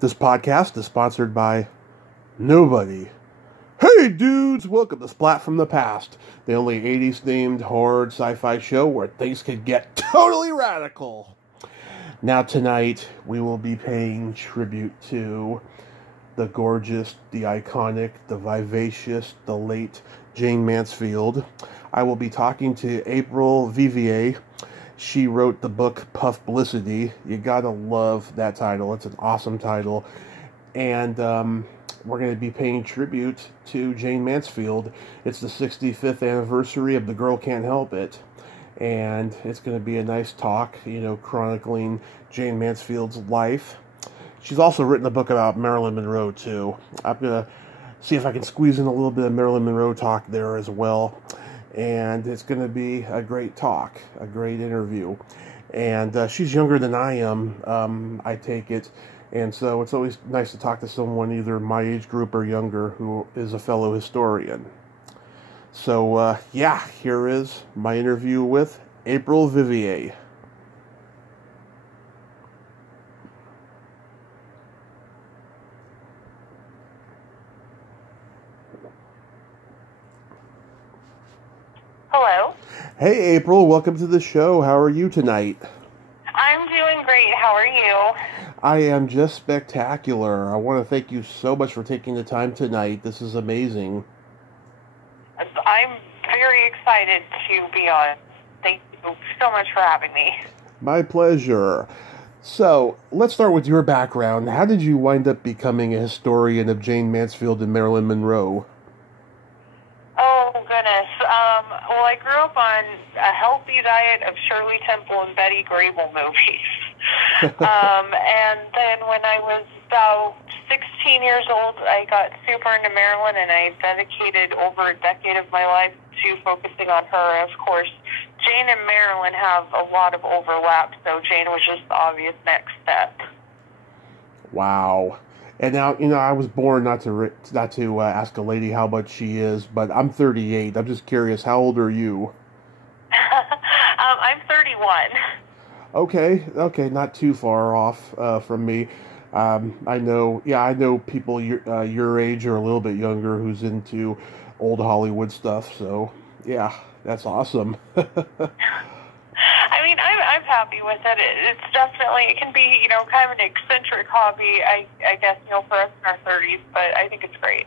This podcast is sponsored by nobody. Hey dudes, welcome to Splat from the Past, the only 80s themed horror sci-fi show where things could get totally radical. Now tonight, we will be paying tribute to the gorgeous, the iconic, the vivacious, the late Jayne Mansfield. I will be talking to April Vivier. She wrote the book Puffblicity. You gotta love that title. It's an awesome title. And we're going to be paying tribute to Jayne Mansfield. It's the 65th anniversary of The Girl Can't Help It. And it's going to be a nice talk, chronicling Jayne Mansfield's life. She's also written a book about Marilyn Monroe, too. I'm going to see if I can squeeze in a little bit of Marilyn Monroe talk there as well. And it's going to be a great talk, a great interview. And she's younger than I am, I take it. And so it's always nice to talk to someone either my age group or younger who is a fellow historian. So, here is my interview with April Vivier. Hello. Hey, April. Welcome to the show. How are you tonight? I'm doing great. How are you? I am just spectacular. I want to thank you so much for taking the time tonight. This is amazing. I'm very excited to be on. Thank you so much for having me. My pleasure. So, let's start with your background. How did you wind up becoming a historian of Jayne Mansfield and Marilyn Monroe? Oh, goodness. Well, I grew up on a healthy diet of Shirley Temple and Betty Grable movies. And then when I was about 16 years old, I got super into Marilyn, and I dedicated over a decade of my life to focusing on her. And of course, Jayne and Marilyn have a lot of overlap, so Jayne was just the obvious next step. Wow. And now, I was born not to ask a lady how much she is, but I'm 38. I'm just curious, how old are you? I'm 31. Okay, not too far off from me. I know people your age or a little bit younger who's into old Hollywood stuff. So yeah, that's awesome. I mean, I'm happy with it. It's definitely, it can be, kind of an eccentric hobby, I guess, for us in our 30s, but I think it's great.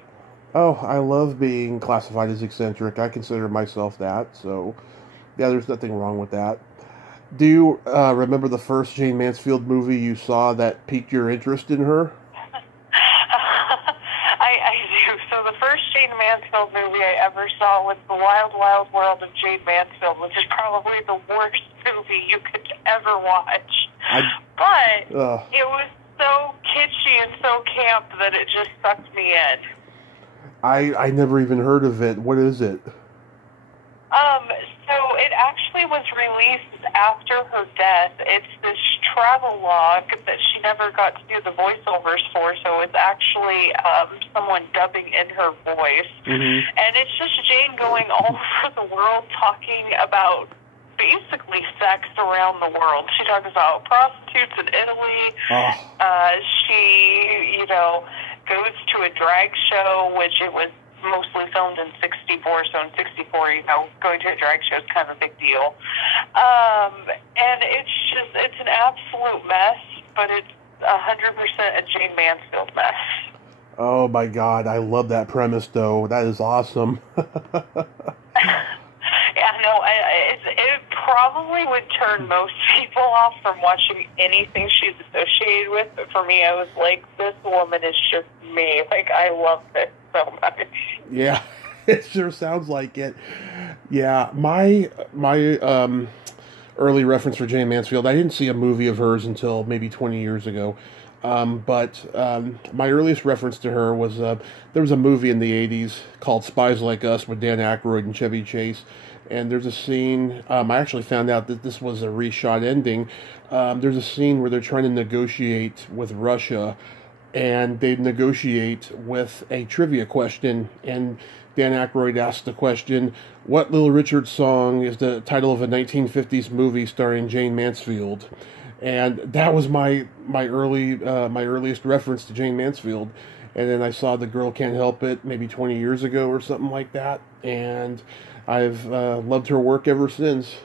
Oh, I love being classified as eccentric. I consider myself that, so yeah, there's nothing wrong with that. Do you remember the first Jayne Mansfield movie you saw that piqued your interest in her? I do. So the first Jayne Mansfield movie I ever saw was The Wild, Wild World of Jayne Mansfield, which is probably the worst movie you could ever watch. But it was so kitschy and so camp that it just sucked me in. I never even heard of it. What is it? So it actually was released after her death. It's this travel log that she never got to do the voiceovers for, so it's actually someone dubbing in her voice. Mm-hmm. And it's just Jayne going all over the world talking about basically sex around the world. She talks about prostitutes in Italy. Oh. She, goes to a drag show, which it was mostly filmed in 64, so in 64, going to a drag show is kind of a big deal. And it's an absolute mess, but it's 100% a Jayne Mansfield mess. Oh my God, I love that premise though. That is awesome. Yeah, no, it probably would turn most people off from watching anything she's associated with, but for me, I was like, this woman is just me. Like, I love this so much. Yeah, it sure sounds like it. Yeah, my early reference for Jayne Mansfield, I didn't see a movie of hers until maybe 20 years ago. But my earliest reference to her was there was a movie in the 80s called Spies Like Us with Dan Aykroyd and Chevy Chase. And there's a scene, I actually found out that this was a reshot ending. There's a scene where they're trying to negotiate with Russia, and they negotiate with a trivia question. And Dan Aykroyd asked the question, what Little Richard song is the title of a 1950s movie starring Jayne Mansfield? And that was my earliest reference to Jayne Mansfield. And then I saw The Girl Can't Help It maybe 20 years ago or something like that, and I've loved her work ever since.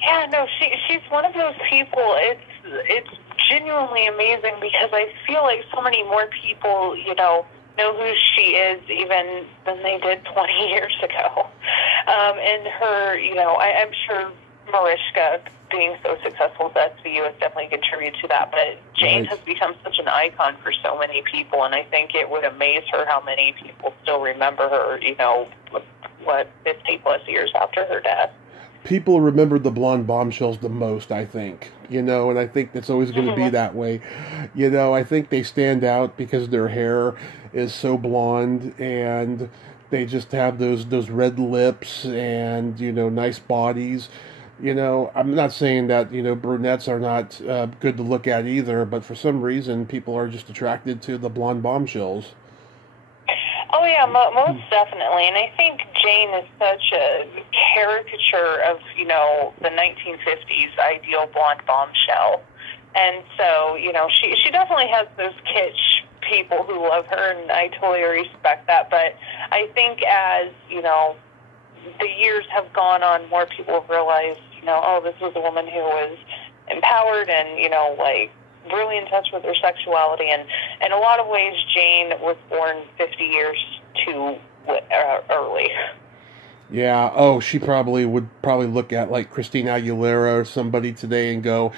Yeah, no, she's one of those people. It's genuinely amazing because I feel like so many more people, know who she is even than they did 20 years ago. And her, I'm sure Mariska being so successful at SVU has definitely contributed to that. But Jayne has become such an icon for so many people, and I think it would amaze her how many people still remember her, 50 plus years after her death. People remember the blonde bombshells the most, I think, and I think it's always going to be that way. I think they stand out because their hair is so blonde, and they just have those red lips and, nice bodies. I'm not saying that, brunettes are not good to look at either, but for some reason, people are just attracted to the blonde bombshells. Oh, yeah, most definitely. And I think Jayne is such a caricature of, the 1950s ideal blonde bombshell. And so, she definitely has those kitsch people who love her, and I totally respect that. But I think as, the years have gone on, more people have realized, this was a woman who was empowered and, really in touch with her sexuality. And in a lot of ways, Jayne was born 50 years too early. Yeah. Oh, she would look at like Christina Aguilera or somebody today and go,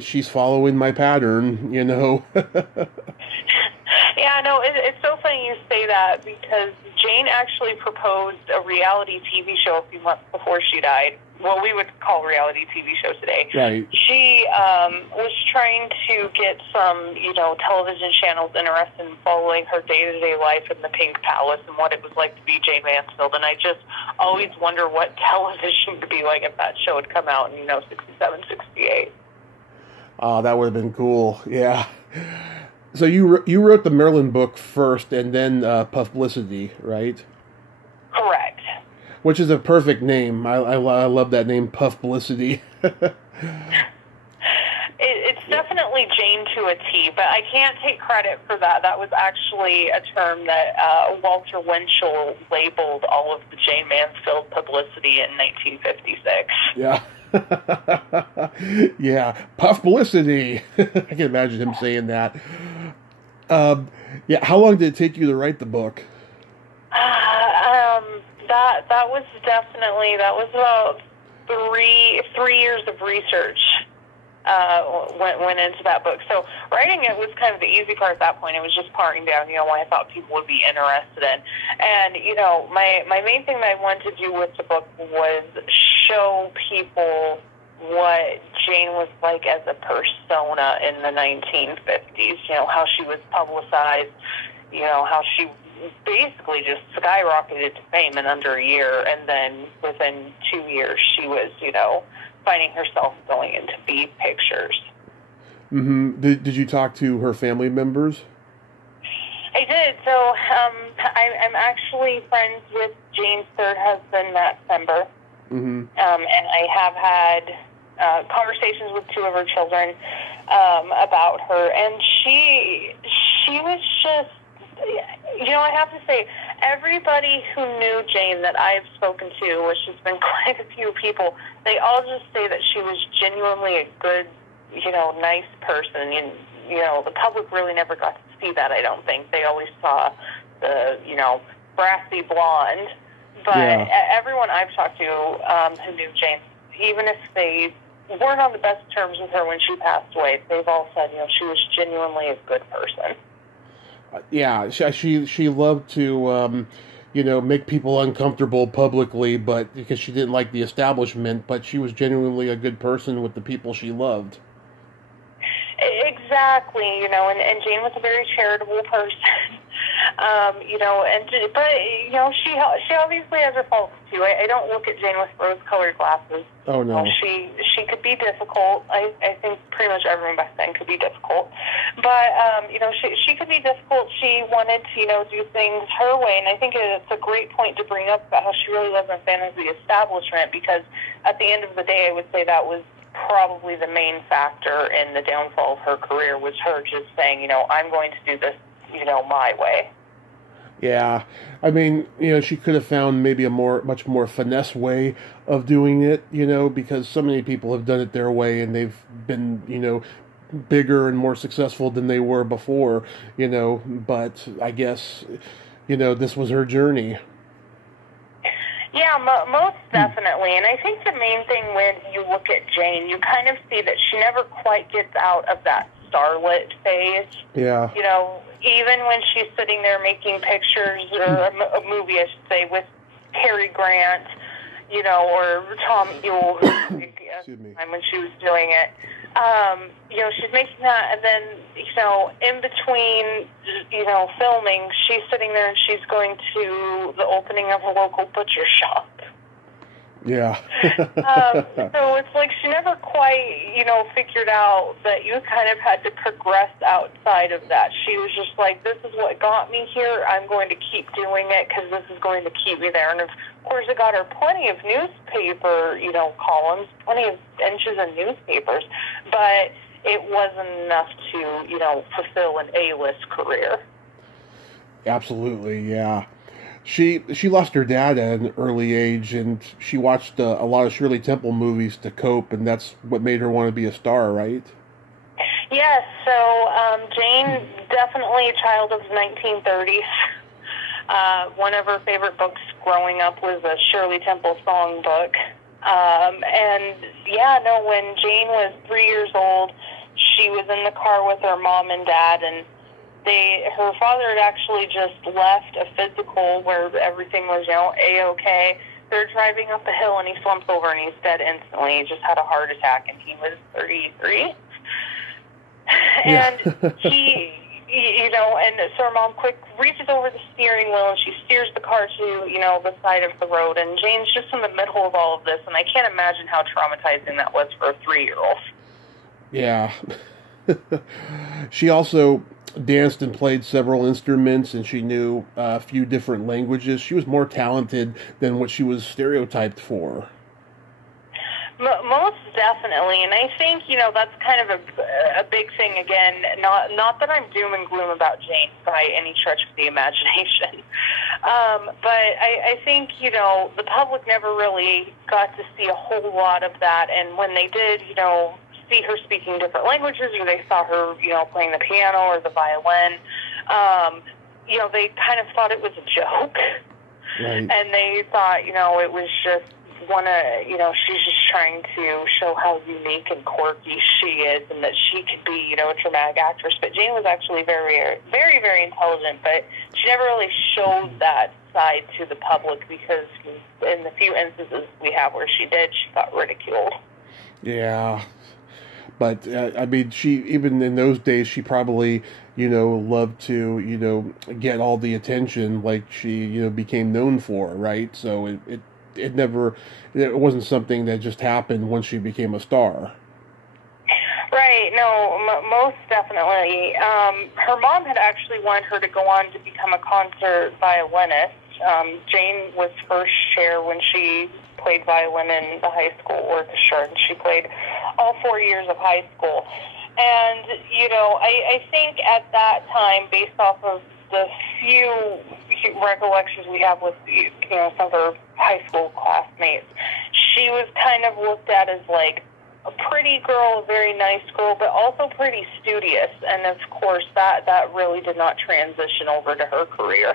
she's following my pattern, Yeah, no, it's so funny you say that because Jayne actually proposed a reality TV show a few months before she died. Well, we would call reality TV show today. Right. She was trying to get some, television channels interested in following her day-to-day life in the Pink Palace and what it was like to be Jayne Mansfield. And I just always wonder what television would be like if that show had come out in, 67, 68. Oh, that would have been cool. Yeah. So you wrote the Marilyn book first and then Puffblicity, right? Correct. Which is a perfect name. I love that name, Puffblicity. It's definitely Jayne to a T, but I can't take credit for that. That was actually a term that Walter Winchell labeled all of the Jayne Mansfield publicity in 1956. Yeah. Yeah, Puffblicity. I can imagine him saying that. Yeah, how long did it take you to write the book? That was about three years of research went into that book. So writing it was kind of the easy part at that point. It was just paring down, what I thought people would be interested in. And, my main thing that I wanted to do with the book was show people what Jayne was like as a persona in the 1950s, how she was publicized, how she basically just skyrocketed to fame in under a year, and then within 2 years she was, finding herself going into B pictures. Mm-hmm. Did you talk to her family members? I did. So I'm actually friends with Jayne's third husband, Matt Sember. Mm-hmm. And I have had conversations with two of her children about her, and she was just, I have to say, everybody who knew Jayne that I've spoken to, which has been quite a few people, they all just say that she was genuinely a good, nice person. And, the public really never got to see that, I don't think. They always saw the, brassy blonde. But everyone I've talked to who knew Jayne, even if they weren't on the best terms with her when she passed away, they've all said, she was genuinely a good person. Yeah, she loved to, make people uncomfortable publicly, but because she didn't like the establishment, but she was genuinely a good person with the people she loved. Exactly, and Jayne was a very charitable person. She obviously has her faults too. I don't look at Jayne with rose-colored glasses. Oh no. She could be difficult. I think pretty much everyone back then could be difficult. But she could be difficult. She wanted to do things her way, and I think it's a great point to bring up about how she really wasn't a fan of the establishment, because at the end of the day, I would say that was probably the main factor in the downfall of her career, was her just saying, you know, I'm going to do this, you know, my way. Yeah, I mean, you know, she could have found maybe a much more finesse way of doing it, you know, because so many people have done it their way and they've been, you know, bigger and more successful than they were before, you know, but I guess, you know, this was her journey. Yeah, most definitely. And I think the main thing when you look at Jayne, you kind of see that she never quite gets out of that starlet phase. Yeah. You know, even when she's sitting there making pictures, or a movie, I should say, with Cary Grant, you know, or Tom Hugh, when she was doing it. You know, she's making that, and then, you know, in between, you know, filming, she's sitting there and she's going to the opening of a local butcher shop. Yeah. So it's like she never quite, you know, figured out that you kind of had to progress outside of that. She was just like, this is what got me here. I'm going to keep doing it because this is going to keep me there. And of course, it got her plenty of newspaper, you know, columns, plenty of inches in newspapers, but it wasn't enough to, you know, fulfill an A-list career. Absolutely, yeah. She lost her dad at an early age, and she watched a lot of Shirley Temple movies to cope, and that's what made her want to be a star, right? Yes, so Jayne, definitely a child of the 1930s. One of her favorite books growing up was a Shirley Temple songbook. And, yeah, no, when Jayne was 3 years old, she was in the car with her mom and dad, and her father had actually just left a physical where everything was, you know, A-okay. They're driving up a hill, and he slumps over, and he's dead instantly. He just had a heart attack, and he was 33. And he, you know, and so her mom quick reaches over the steering wheel, and she steers the car to, you know, the side of the road. And Jayne's just in the middle of all of this, and I can't imagine how traumatizing that was for a 3-year-old. Yeah. She also danced and played several instruments, and she knew a few different languages. She was more talented than what she was stereotyped for. Most definitely, and I think, you know, that's kind of a big thing, again, not that I'm doom and gloom about Jayne by any stretch of the imagination, but I think, you know, the public never really got to see a whole lot of that, and when they did, you know, see her speaking different languages, or they saw her, you know, playing the piano or the violin, you know, they kind of thought it was a joke. Right. And they thought, you know, it was just you know, she's just trying to show how unique and quirky she is, and that she could be, you know, a dramatic actress. But Jayne was actually very, very, very intelligent, but she never really showed that side to the public, because in the few instances we have where she did, she got ridiculed. Yeah. But, I mean, she, even in those days, she probably, you know, loved to, you know, get all the attention like she, you know, became known for, right? So it wasn't something that just happened once she became a star. Right, no, most definitely. Her mom had actually wanted her to go on to become a concert violinist. Jayne was first chair when she played violin in the high school orchestra, and she played all 4 years of high school. And, you know, I think at that time, based off of the few recollections we have with, you know, some of her high school classmates, she was kind of looked at as like a pretty girl, a very nice girl, but also pretty studious. And of course, that really did not transition over to her career.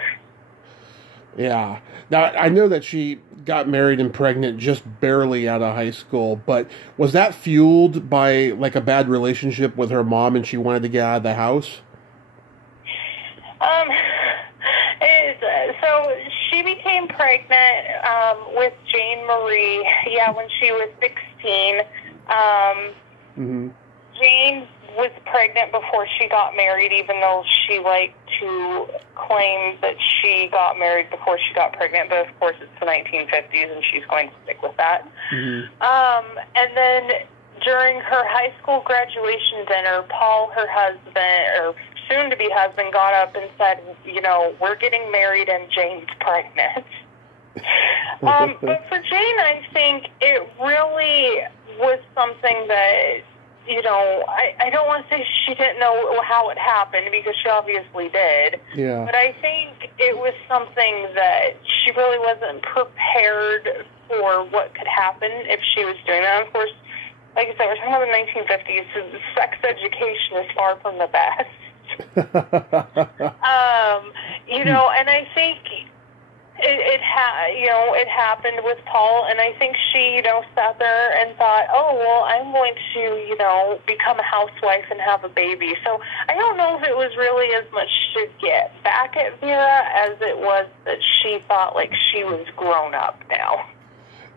Yeah. Now, I know that she got married and pregnant just barely out of high school, but was that fueled by, like, a bad relationship with her mom and she wanted to get out of the house? So she became pregnant with Jayne Marie, when she was 16. Jayne was pregnant before she got married, even though she liked to claim that she got married before she got pregnant, but of course it's the 1950s and she's going to stick with that. And then during her high school graduation dinner, Paul, her husband, or soon-to-be husband, got up and said, you know, we're getting married and Jayne's pregnant. But for Jayne, I think it really was something that, you know, I don't want to say she didn't know how it happened, because she obviously did. Yeah. But I think it was something that she really wasn't prepared for what could happen if she was doing that. And of course, like I said, we're talking about the 1950s, so sex education is far from the best. You know, and I think it happened with Paul, and I think she, you know, sat there and thought, oh, well, I'm going to, you know, become a housewife and have a baby. So I don't know if it was really as much to get back at Vera as it was that she thought like she was grown up now.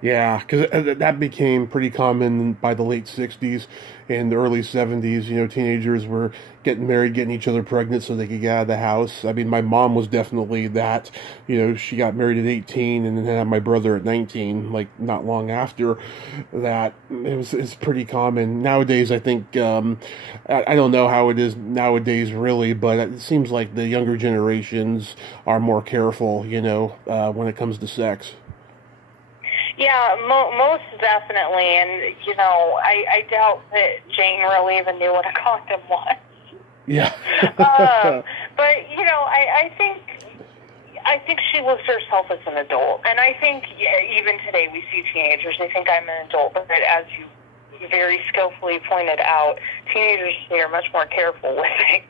Yeah, because that became pretty common by the late 60s and the early 70s. You know, teenagers were getting married, getting each other pregnant so they could get out of the house. I mean, my mom was definitely that. You know, she got married at 18 and then had my brother at 19, like not long after that. It's pretty common. Nowadays, I think, I don't know how it is nowadays really, but it seems like the younger generations are more careful, you know, when it comes to sex. Yeah, most definitely, and, you know, I doubt that Jayne really even knew what a condom was. Yeah. But, you know, I think she lives herself as an adult, and I think even today we see teenagers, they think I'm an adult, but as you very skillfully pointed out, teenagers today are much more careful with things.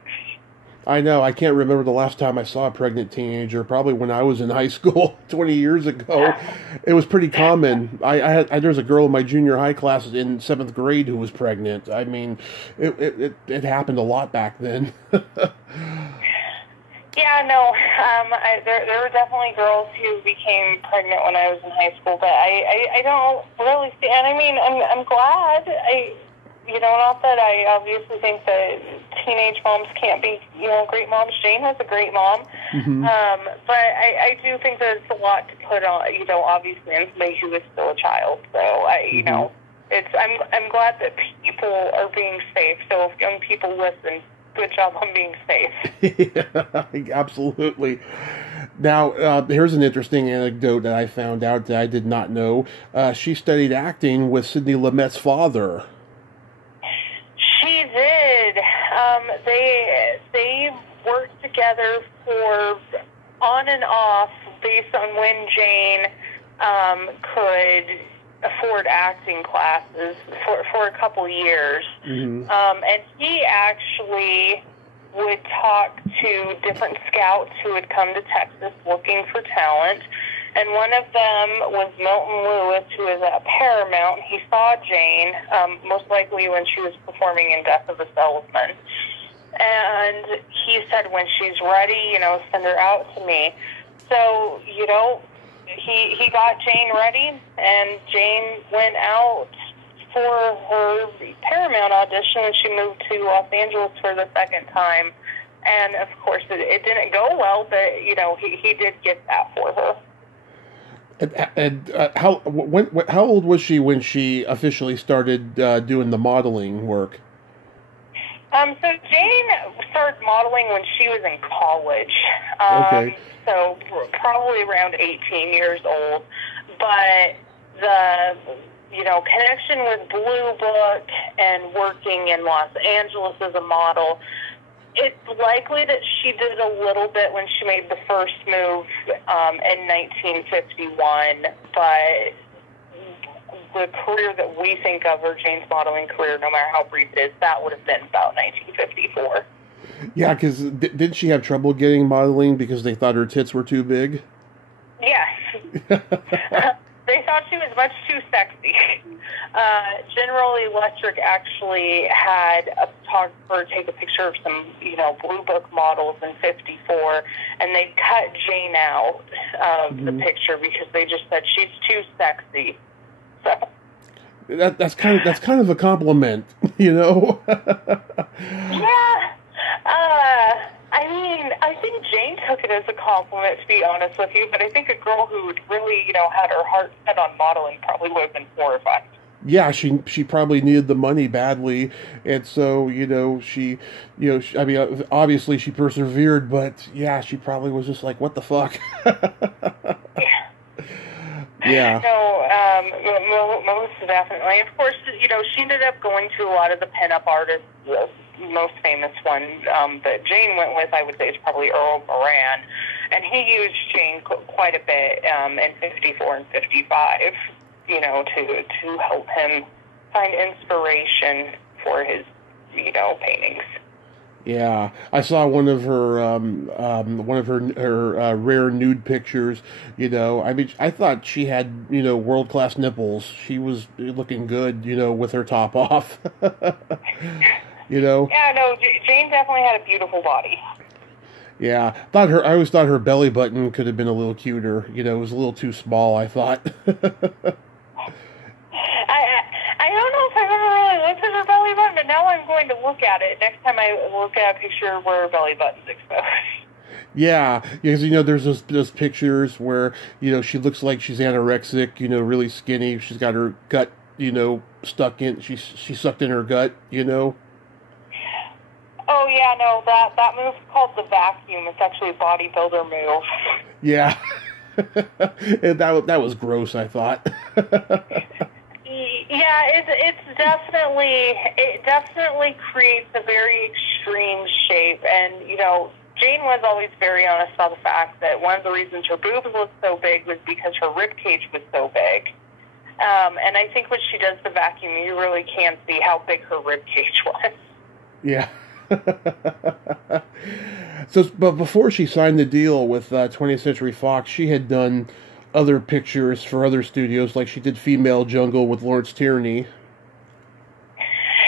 I know. I can't remember the last time I saw a pregnant teenager. Probably when I was in high school 20 years ago. It was pretty common. There was a girl in my junior high class in 7th grade who was pregnant. I mean, it happened a lot back then. Yeah, no. There were definitely girls who became pregnant when I was in high school, but I don't really see. And I mean, I'm glad. You know, not that I obviously think that teenage moms can't be, you know, great moms. Jayne was a great mom. Mm-hmm. But I do think that it's a lot to put on, you know, obviously on somebody who is still a child. So, you know, I'm glad that people are being safe. So if young people listen, good job on being safe. Yeah, absolutely. Now, here's an interesting anecdote that I found out that I did not know. She studied acting with Sidney Lumet's father. She did. They worked together for on and off based on when Jayne could afford acting classes for a couple years. Mm-hmm. And he actually would talk to different scouts who had come to Texas looking for talent. And one of them was Milton Lewis, who is at Paramount. He saw Jayne, most likely when she was performing in Death of a Salesman. And he said, when she's ready, you know, send her out to me. So, you know, he got Jayne ready, and Jayne went out for her Paramount audition when she moved to Los Angeles for the second time. And, of course, it didn't go well, but, you know, he did get that for her. And how old was she when she officially started doing the modeling work? So Jayne started modeling when she was in college. Okay. So probably around 18 years old. But the, you know, connection with Blue Book and working in Los Angeles as a model, it's likely that she did a little bit when she made the first move in 1951, but the career that we think of, or Jayne's modeling career, no matter how brief it is, that would have been about 1954. Yeah, because didn't she have trouble getting modeling because they thought her tits were too big? Yes. They thought she was much too sexy. General Electric actually had a photographer take a picture of some, you know, Blue Book models in '54, and they cut Jayne out of the picture because they just said she's too sexy. So that's kind of a compliment, you know. Yeah. I mean, I think Jayne took it as a compliment, to be honest with you, but I think a girl who really, you know, had her heart set on modeling probably would have been horrified. Yeah, she probably needed the money badly, and so, you know, I mean, obviously she persevered, but yeah, she probably was just like, what the fuck? Yeah. Yeah. No, most definitely. Of course, she ended up going to a lot of the pinup artists. The most famous one that Jayne went with, I would say, is probably Earl Moran. And he used Jayne quite a bit in 54 and 55, to help him find inspiration for his, paintings. Yeah, I saw one of her rare nude pictures. I mean, I thought she had world class nipples. She was looking good, with her top off. Yeah, no, Jayne definitely had a beautiful body. Yeah, I always thought her belly button could have been a little cuter. It was a little too small, I thought. I don't know if I've ever really looked at her belly button, but now I'm going to look at it next time I look at a picture where her belly button's exposed. Yeah, because there's those pictures where she looks like she's anorexic, really skinny. She's got her gut, stuck in. She sucked in her gut, Oh yeah, no, that move's called the vacuum. It's actually a bodybuilder move. Yeah, and that was gross, I thought. Yeah, it definitely creates a very extreme shape, and Jayne was always very honest about the fact that one of the reasons her boobs looked so big was because her rib cage was so big. And I think when she does the vacuum, you really can see how big her rib cage was. Yeah. But before she signed the deal with 20th Century Fox, she had done other pictures for other studios, like she did Female Jungle with Lawrence Tierney.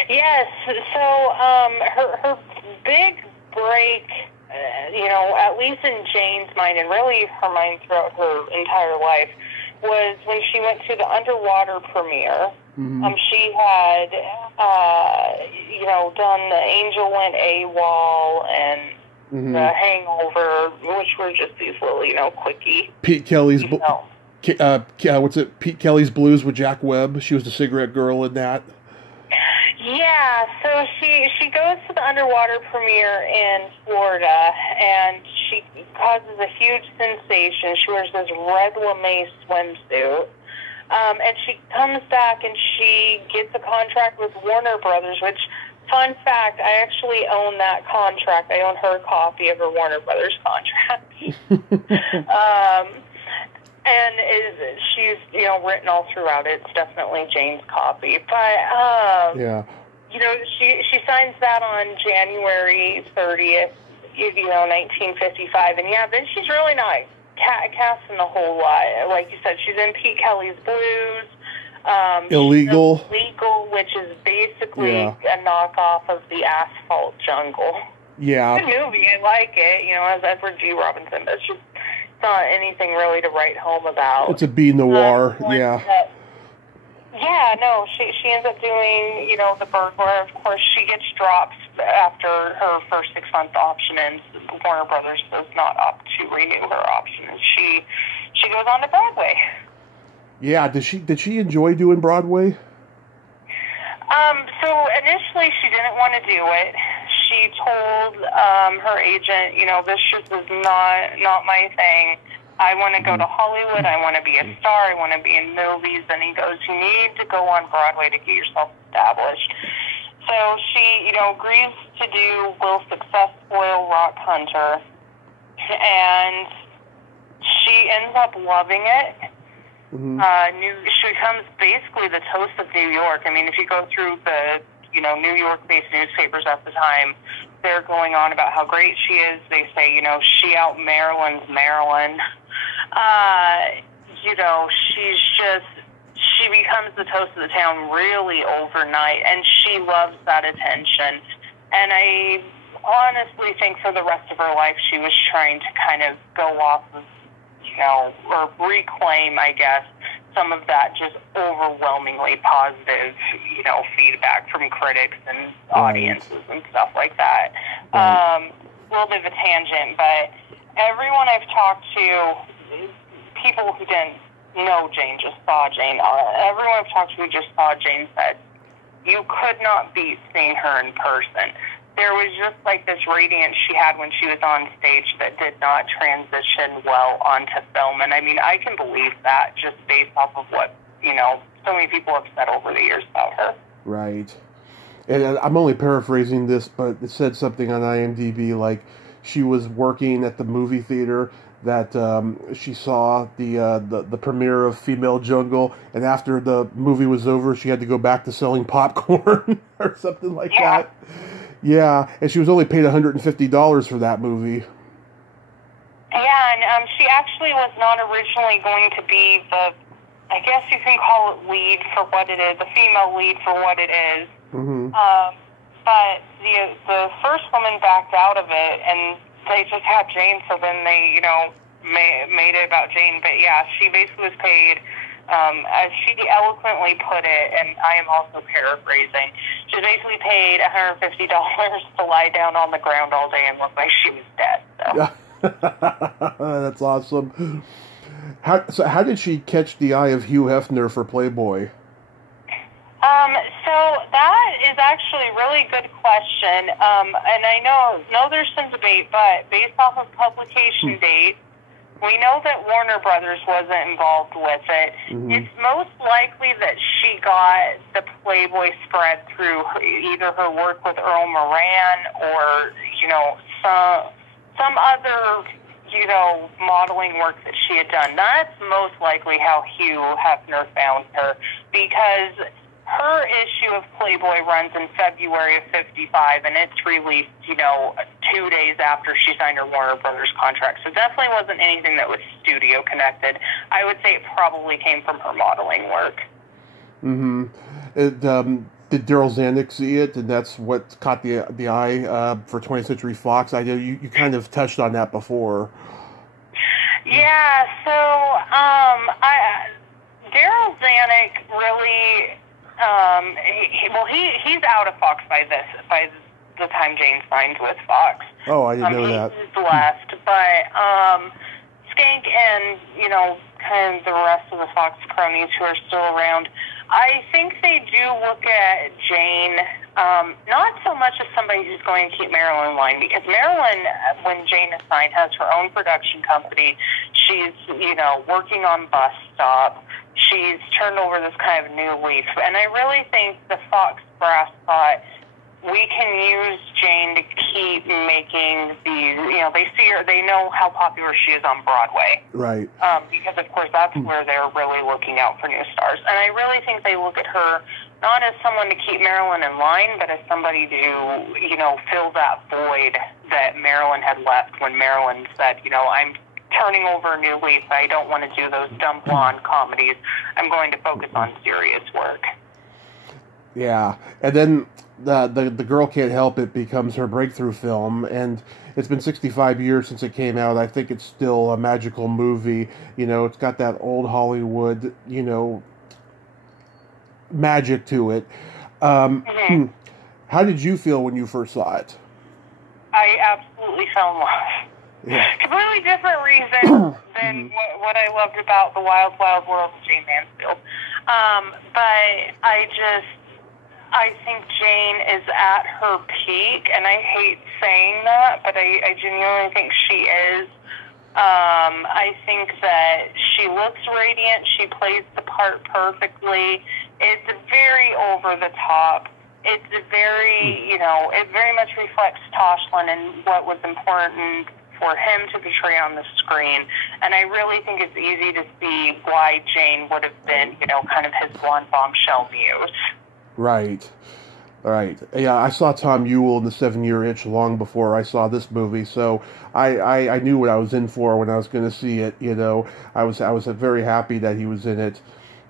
Yes, so her big break, at least in Jayne's mind, and really her mind throughout her entire life, was when she went to the Underwater premiere. Mm-hmm. She had, done The Angel Went AWOL and mm-hmm. The Hangover, which were just these little, quickie. Pete Kelly's, Pete Kelly's Blues with Jack Webb. She was the cigarette girl in that. Yeah, so she goes to the Underwater premiere in Florida, and she causes a huge sensation. She wears this red lame swimsuit. And she comes back and she gets a contract with Warner Brothers, which, fun fact, I actually own that contract. I own her copy of her Warner Brothers contract. And she's, written all throughout it. It's definitely Jayne's copy. But, yeah. She signs that on January 30th, 1955. And, yeah, then she's really not casting a whole lot. Like you said, she's in Pete Kelly's Blues. Illegal, which is basically a knockoff of the Asphalt Jungle. Yeah. It's a movie. I like it, as Edward G. Robinson, but it's just not anything really to write home about. It's a B noir, yeah. Yeah, no, she ends up doing, The Burglar. Of course, she gets dropped after her first 6-month option, and Warner Brothers does not opt to renew her option. She goes on to Broadway. Yeah, did she enjoy doing Broadway? So initially she didn't want to do it. She told her agent, this just is not my thing. I want to go to Hollywood. I want to be a star. I want to be in movies. And he goes, you need to go on Broadway to get yourself established. So she, agrees to do Will Success Spoil Rock Hunter. And she ends up loving it. Mm-hmm. She becomes basically the toast of New York. I mean, if you go through the, New York-based newspapers at the time, they're going on about how great she is. They say, she out Marilyn's Marilyn. She becomes the toast of the town really overnight, and she loves that attention. And I honestly think for the rest of her life, she was trying to kind of go off of, or reclaim, I guess, some of that just overwhelmingly positive, feedback from critics and audiences and stuff like that. A little bit of a tangent, but everyone I've talked to, people who didn't know Jayne, just saw Jayne, everyone I've talked to who just saw Jayne said, you could not beat seeing her in person. there was just like this radiance she had when she was on stage that did not transition well onto film. And I mean, I can believe that just based off of what, you know, so many people have said over the years about her. Right. And I'm only paraphrasing this, but it said something on IMDb like she was working at the movie theater that she saw the premiere of Female Jungle, and after the movie was over, she had to go back to selling popcorn or something like that. Yeah, and she was only paid $150 for that movie. Yeah, and she actually was not originally going to be the, I guess you can call it lead for what it is, the female lead for what it is. Mm-hmm. But the first woman backed out of it, and they just had Jayne, so then they, you know, made it about Jayne. But yeah, she basically was paid, as she eloquently put it, and I am also paraphrasing, she was basically paid $150 to lie down on the ground all day and look like she was dead. So. That's awesome. How did she catch the eye of Hugh Hefner for Playboy? So that is actually a really good question. And I know there's some debate, but based off of publication dates, we know that Warner Brothers wasn't involved with it. Mm-hmm. It's most likely that she got the Playboy spread through either her work with Earl Moran or, you know, some other, you know, modeling work that she had done. That's most likely how Hugh Hefner found her, because her issue of Playboy runs in February of '55, and it's released, you know, 2 days after she signed her Warner Brothers contract. So definitely wasn't anything that was studio connected. I would say it probably came from her modeling work. Mm-hmm. Did Daryl Zanuck see it, and that's what caught the eye for 20th Century Fox? I know you kind of touched on that before. Yeah, so Daryl Zanuck really... he's out of Fox by the time Jayne signed with Fox. Oh, I didn't know that. He's left, but Skank and, you know, kind of the rest of the Fox cronies who are still around, I think they do look at Jayne not so much as somebody who's going to keep Marilyn in line, because Marilyn, when Jayne is signed, has her own production company. She's, you know, working on Bus Stop. She's turned over this kind of new leaf. And I really think the Fox brass thought, we can use Jayne to keep making these, you know, they see her, they know how popular she is on Broadway. Right. Because, of course, that's where they're really looking out for new stars. And I really think they look at her not as someone to keep Marilyn in line, but as somebody to, you know, fill that void that Marilyn had left when Marilyn said, you know, I'm turning over a new leaf. I don't want to do those dumb blonde comedies. I'm going to focus on serious work. Yeah, and then the Girl Can't Help It becomes her breakthrough film, and it's been 65 years since it came out. I think it's still a magical movie. You know, it's got that old Hollywood, you know, magic to it. How did you feel when you first saw it? I absolutely fell in love. Yeah. Completely different reason than what I loved about The Wild Wild World of Jayne Mansfield. But I think Jayne is at her peak, and I hate saying that, but I genuinely think she is. I think that she looks radiant. She plays the part perfectly. It's very over the top. It's very, you know, it very much reflects Toshlin and what was important for him to portray on the screen. And I really think it's easy to see why Jayne would have been, you know, kind of his blonde bombshell muse. Right. Right. Yeah, I saw Tom Ewell in The 7-Year Itch long before I saw this movie, so I knew what I was in for when I was going to see it, you know. I was very happy that he was in it.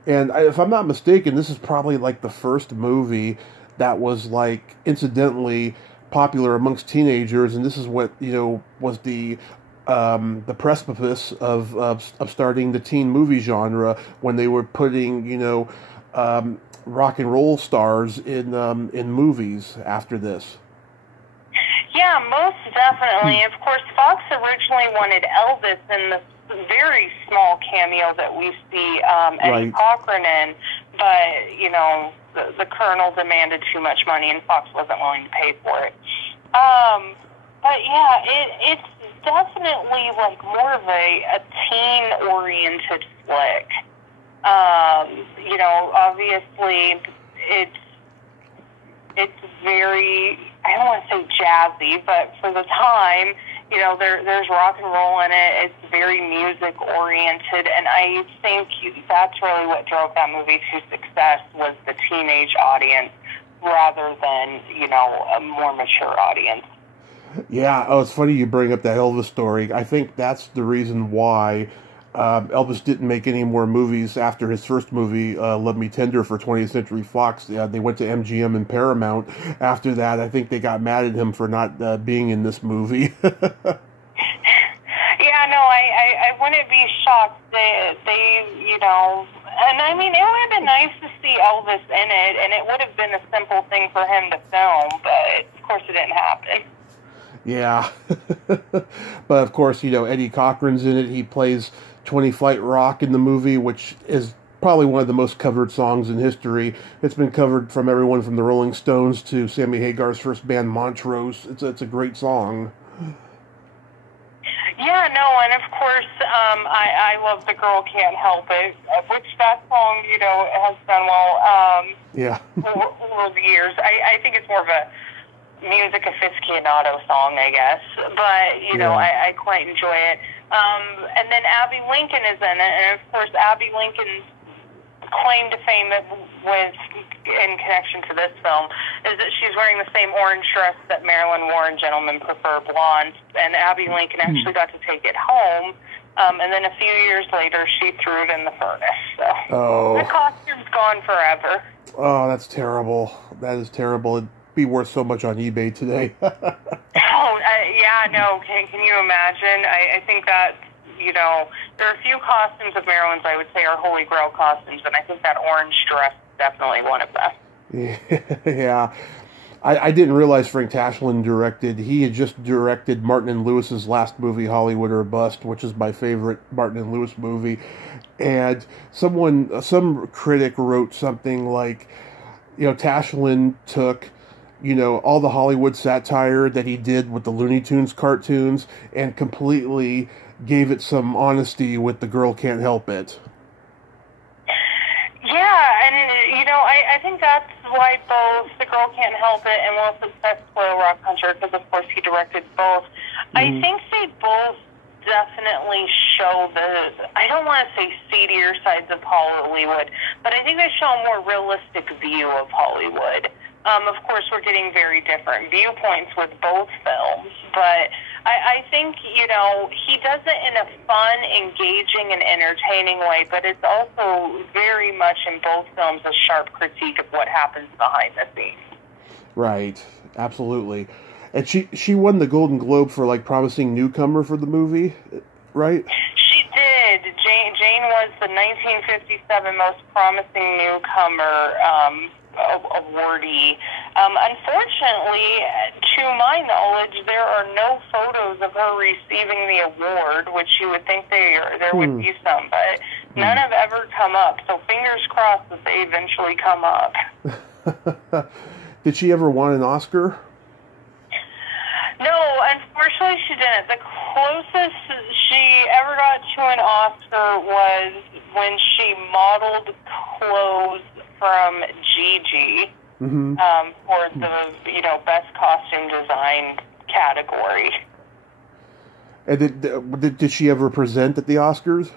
And if I'm not mistaken, this is probably like the first movie that was like incidentally popular amongst teenagers, and this is what, you know, was the precipice of starting the teen movie genre, when they were putting, you know, rock and roll stars in movies after this. Yeah, most definitely. Of course, Fox originally wanted Elvis in the very small cameo that we see Eddie Cochran in, but, you know, the Colonel demanded too much money, and Fox wasn't willing to pay for it. But yeah, it's definitely like more of a teen-oriented flick. You know, obviously it's very, I don't want to say jazzy, but for the time, you know, there's rock and roll in it. It's very music-oriented, and I think that's really what drove that movie to success, was the teenage audience rather than, you know, a more mature audience. Yeah, oh, it's funny you bring up that Elvis story. I think that's the reason why Elvis didn't make any more movies after his first movie, Love Me Tender, for 20th Century Fox. They went to MGM and Paramount. After that, I think they got mad at him for not being in this movie. Yeah, no, I wouldn't be shocked. They, you know, and I mean, it would have been nice to see Elvis in it, and it would have been a simple thing for him to film, but of course it didn't happen. Yeah. But of course, you know, Eddie Cochran's in it. He plays 20 Flight Rock in the movie, which is probably one of the most covered songs in history. It's been covered from everyone from the Rolling Stones to Sammy Hagar's first band, Montrose. It's a great song. Yeah, no, and of course, I love The Girl Can't Help It, which that song, you know, has done well Yeah. over the years. I think it's more of a music aficionado song, I guess, but, you know, I quite enjoy it. And then Abby Lincoln is in it, and of course, Abby Lincoln's claim to fame with, in connection to this film, is that she's wearing the same orange dress that Marilyn wore in Gentlemen Prefer Blonde, and Abby Lincoln actually got to take it home, and then a few years later, she threw it in the furnace, so the costume's gone forever. Oh, that's terrible. That is terrible. It'd be worth so much on eBay today. Yeah, no, can you imagine? I think that, you know, there are a few costumes of Marilyn's I would say are holy grail costumes, and I think that orange dress is definitely one of them. Yeah. I didn't realize Frank Tashlin directed. He had just directed Martin and Lewis's last movie, Hollywood or Bust, which is my favorite Martin and Lewis movie. And some critic wrote something like, you know, Tashlin took, you know, all the Hollywood satire that he did with the Looney Tunes cartoons and completely gave it some honesty with The Girl Can't Help It. Yeah, and, you know, I think that's why both The Girl Can't Help It and Well Success Spoil Rock Concert, because of course he directed both, I think they both definitely show I don't want to say seedier sides of Hollywood, but I think they show a more realistic view of Hollywood. Of course, we're getting very different viewpoints with both films, but I think, you know, he does it in a fun, engaging, and entertaining way, but it's also very much in both films a sharp critique of what happens behind the scenes. Right, absolutely. And she won the Golden Globe for, like, promising newcomer for the movie, right? She did. Jayne was the 1957 most promising newcomer awardee. Unfortunately, to my knowledge, there are no photos of her receiving the award, which you would think there would be some, but none have ever come up. So fingers crossed that they eventually come up. Did she ever win an Oscar? No, unfortunately she didn't. The closest she ever got to an Oscar was when she modeled clothes from Gigi for the, you know, best costume design category. And did she ever present at the Oscars?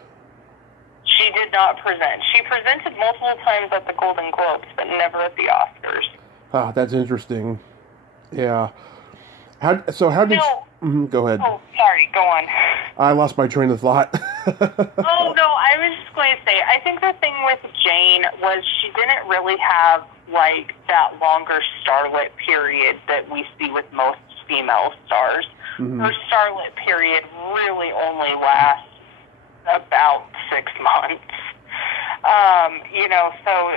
She did not present. She presented multiple times at the Golden Globes, but never at the Oscars. Ah, that's interesting. Yeah. How did go ahead. Oh, sorry, go on. I lost my train of thought. Oh, no, I was just going to say, I think the thing with Jayne was she didn't really have, like, that longer starlet period that we see with most female stars. Her starlet period really only lasts about 6 months. You know, so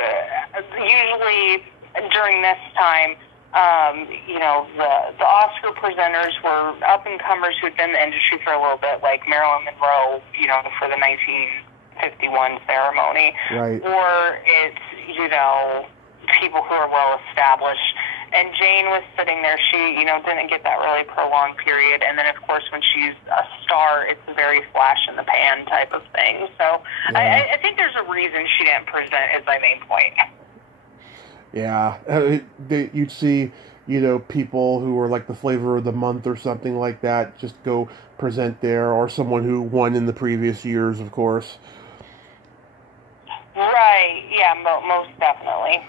usually during this time, you know, the Oscar presenters were up-and-comers who'd been in the industry for a little bit, like Marilyn Monroe, you know, for the 1951 ceremony. Right. Or it's, you know, people who are well-established. And Jayne was sitting there. She, didn't get that really prolonged period. And then, of course, when she's a star, it's a very flash-in-the-pan type of thing. So yeah. I think there's a reason she didn't present, is my main point. Yeah. You'd see, people who were like the flavor of the month or something like that just go present there, or someone who won in the previous years, of course. Right. Yeah, most definitely.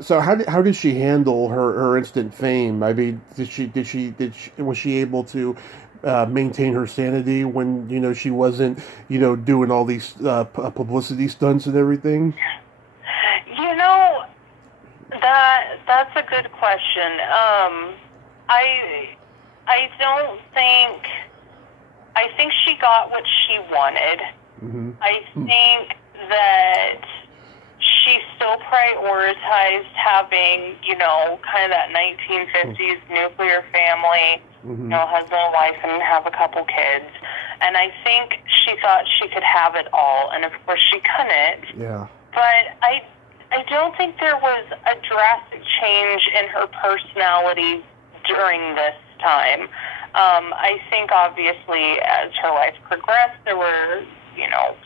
So how did she handle her instant fame? I mean, was she able to maintain her sanity when she wasn't doing all these publicity stunts and everything? That's a good question. I think she got what she wanted. Mm-hmm. I think that she still prioritized having, kind of that 1950s nuclear family, mm-hmm. Husband and wife, and have a couple kids. And I think she thought she could have it all, and of course she couldn't. Yeah. But I don't think there was a drastic change in her personality during this time. I think obviously as her life progressed, there were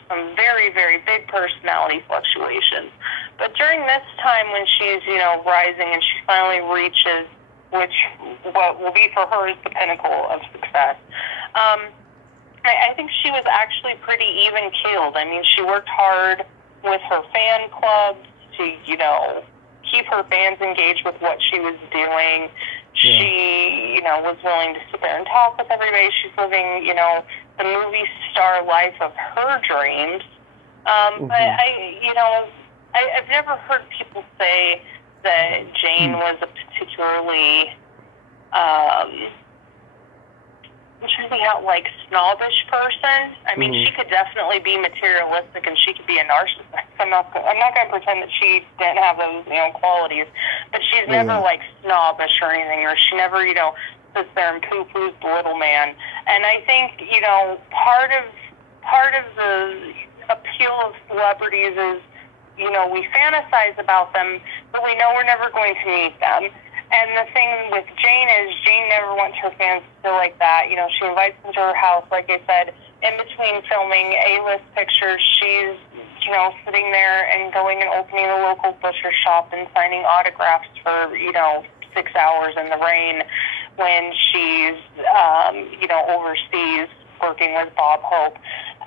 some very, very big personality fluctuations. But during this time when she's, rising and she finally reaches what will be for her is the pinnacle of success, I think she was actually pretty even-keeled. I mean, she worked hard with her fan clubs to, keep her fans engaged with what she was doing. Yeah. She, was willing to sit there and talk with everybody. She's living, the movie star life of her dreams. Mm-hmm. But I've never heard people say that Jayne was a particularly, snobbish person. I mean, she could definitely be materialistic and she could be a narcissist. I'm not going to pretend that she didn't have those, qualities. But she's never, snobbish or anything, or she never, sits there and poo-poos the little man. And I think, part of the appeal of celebrities is, we fantasize about them, but we know we're never going to meet them. And the thing with Jayne is Jayne never wants her fans to feel like that. She invites them to her house, like I said, in between filming A-list pictures. She's, sitting there and going and opening the local butcher shop and signing autographs for, 6 hours in the rain when she's, overseas working with Bob Hope.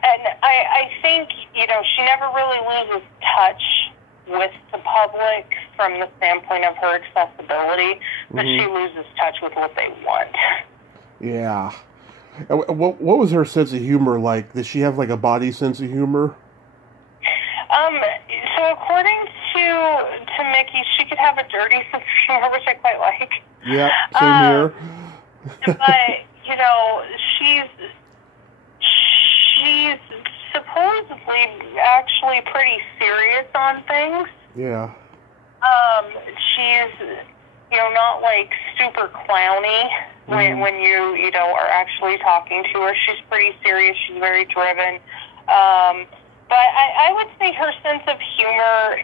And I think, she never really loses touch with the public from the standpoint of her accessibility, but she loses touch with what they want. Yeah. What was her sense of humor like? Did she have a body sense of humor? So according to Mickey, she could have a dirty sense of humor, which I quite like. Yeah, same here. But, she's supposedly actually pretty serious on things. Yeah. She's, not super clowny when you are actually talking to her. She's pretty serious. She's very driven. But I would say her sense of humor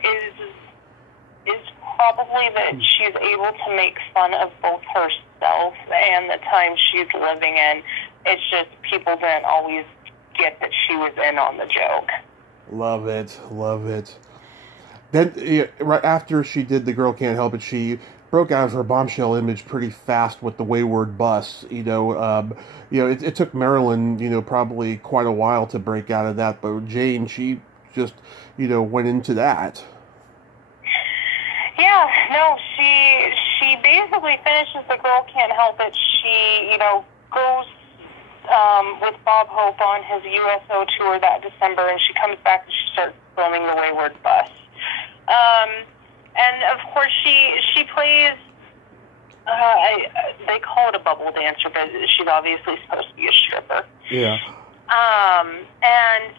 is probably that she's able to make fun of both herself and the time she's living in. It's just people didn't always get that she was in on the joke. Love it. Then, right after she did The Girl Can't Help It, she broke out of her bombshell image pretty fast with the Wayward Bus. It took Marilyn, probably quite a while to break out of that, but Jayne, she just, went into that. Yeah, no, she basically finishes The Girl Can't Help It. She, goes with Bob Hope on his USO tour that December, and she comes back and she starts filming The Wayward Bus. And of course she plays, they call it a bubble dancer, but she's obviously supposed to be a stripper. Yeah. And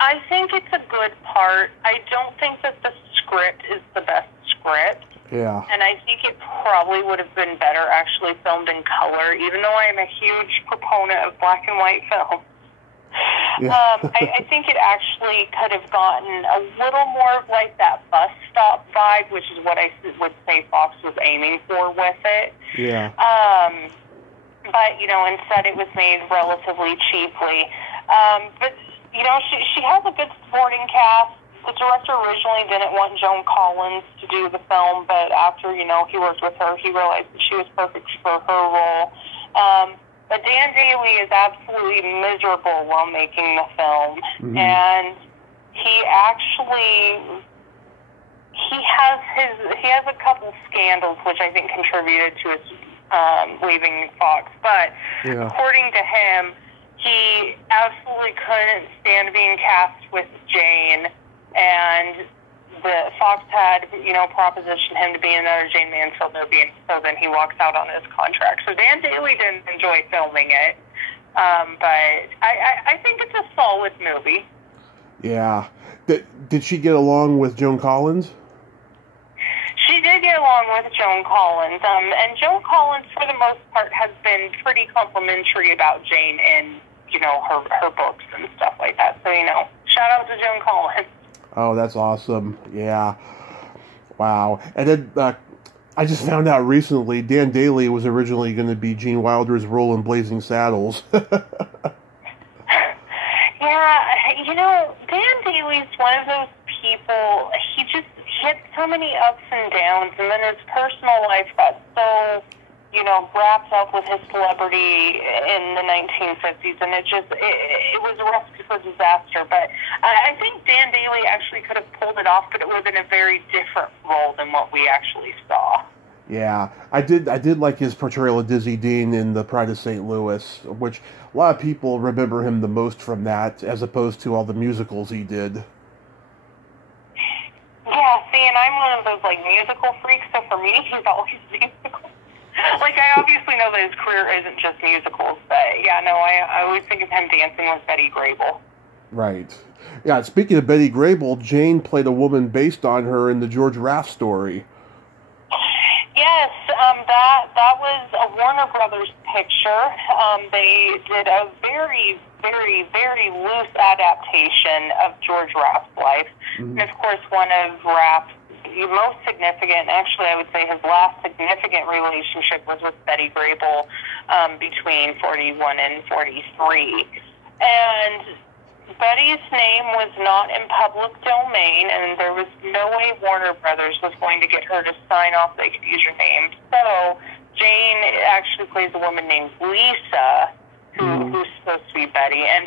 I think it's a good part. I don't think that the script is the best script. Yeah. And I think it probably would have been better actually filmed in color, even though I am a huge proponent of black and white films. Yeah. I think it actually could have gotten a little more like that bus stop vibe, which is what I would say Fox was aiming for with it. Yeah. But, instead it was made relatively cheaply. But, she has a good supporting cast. The director originally didn't want Joan Collins to do the film, but after, he worked with her, he realized that she was perfect for her role. But Dan Daly is absolutely miserable while making the film. Mm-hmm. And he has a couple scandals which I think contributed to his leaving Fox. But according to him, he absolutely couldn't stand being cast with Jayne, and the Fox had, propositioned him to be another Jayne Mansfield movie, so then he walks out on his contract. So Dan Daly didn't enjoy filming it, but I think it's a solid movie. Yeah. Did she get along with Joan Collins? She did get along with Joan Collins, and Joan Collins, for the most part, has been pretty complimentary about Jayne in, her books and stuff like that. So, shout out to Joan Collins. Oh, that's awesome. Yeah. Wow. And then I just found out recently Dan Daly was originally going to be Gene Wilder's role in Blazing Saddles. Yeah, Dan Daly's one of those people, he had so many ups and downs, and then his personal life got so, wrapped up with his celebrity in the 1950s, and it was a recipe for disaster. But I think Dan Daly actually could have pulled it off, but it would have been a very different role than what we actually saw. Yeah, I did like his portrayal of Dizzy Dean in The Pride of St. Louis, which a lot of people remember him the most from that, as opposed to all the musicals he did. Yeah, see, and I'm one of those, musical freaks, so for me, he's always musical. I obviously know that his career isn't just musicals, but, I always think of him dancing with Betty Grable. Right. Yeah, speaking of Betty Grable, Jayne played a woman based on her in the George Raft story. Yes, that was a Warner Brothers picture. They did a very, very, very loose adaptation of George Raft's life. Mm-hmm. And, of course, one of Raft's most significant, actually I would say his last significant relationship was with Betty Grable between 41 and 43. And Betty's name was not in public domain, and there was no way Warner Brothers was going to get her to sign off they could use her name. So Jayne actually plays a woman named Lisa, who's supposed to be Betty, and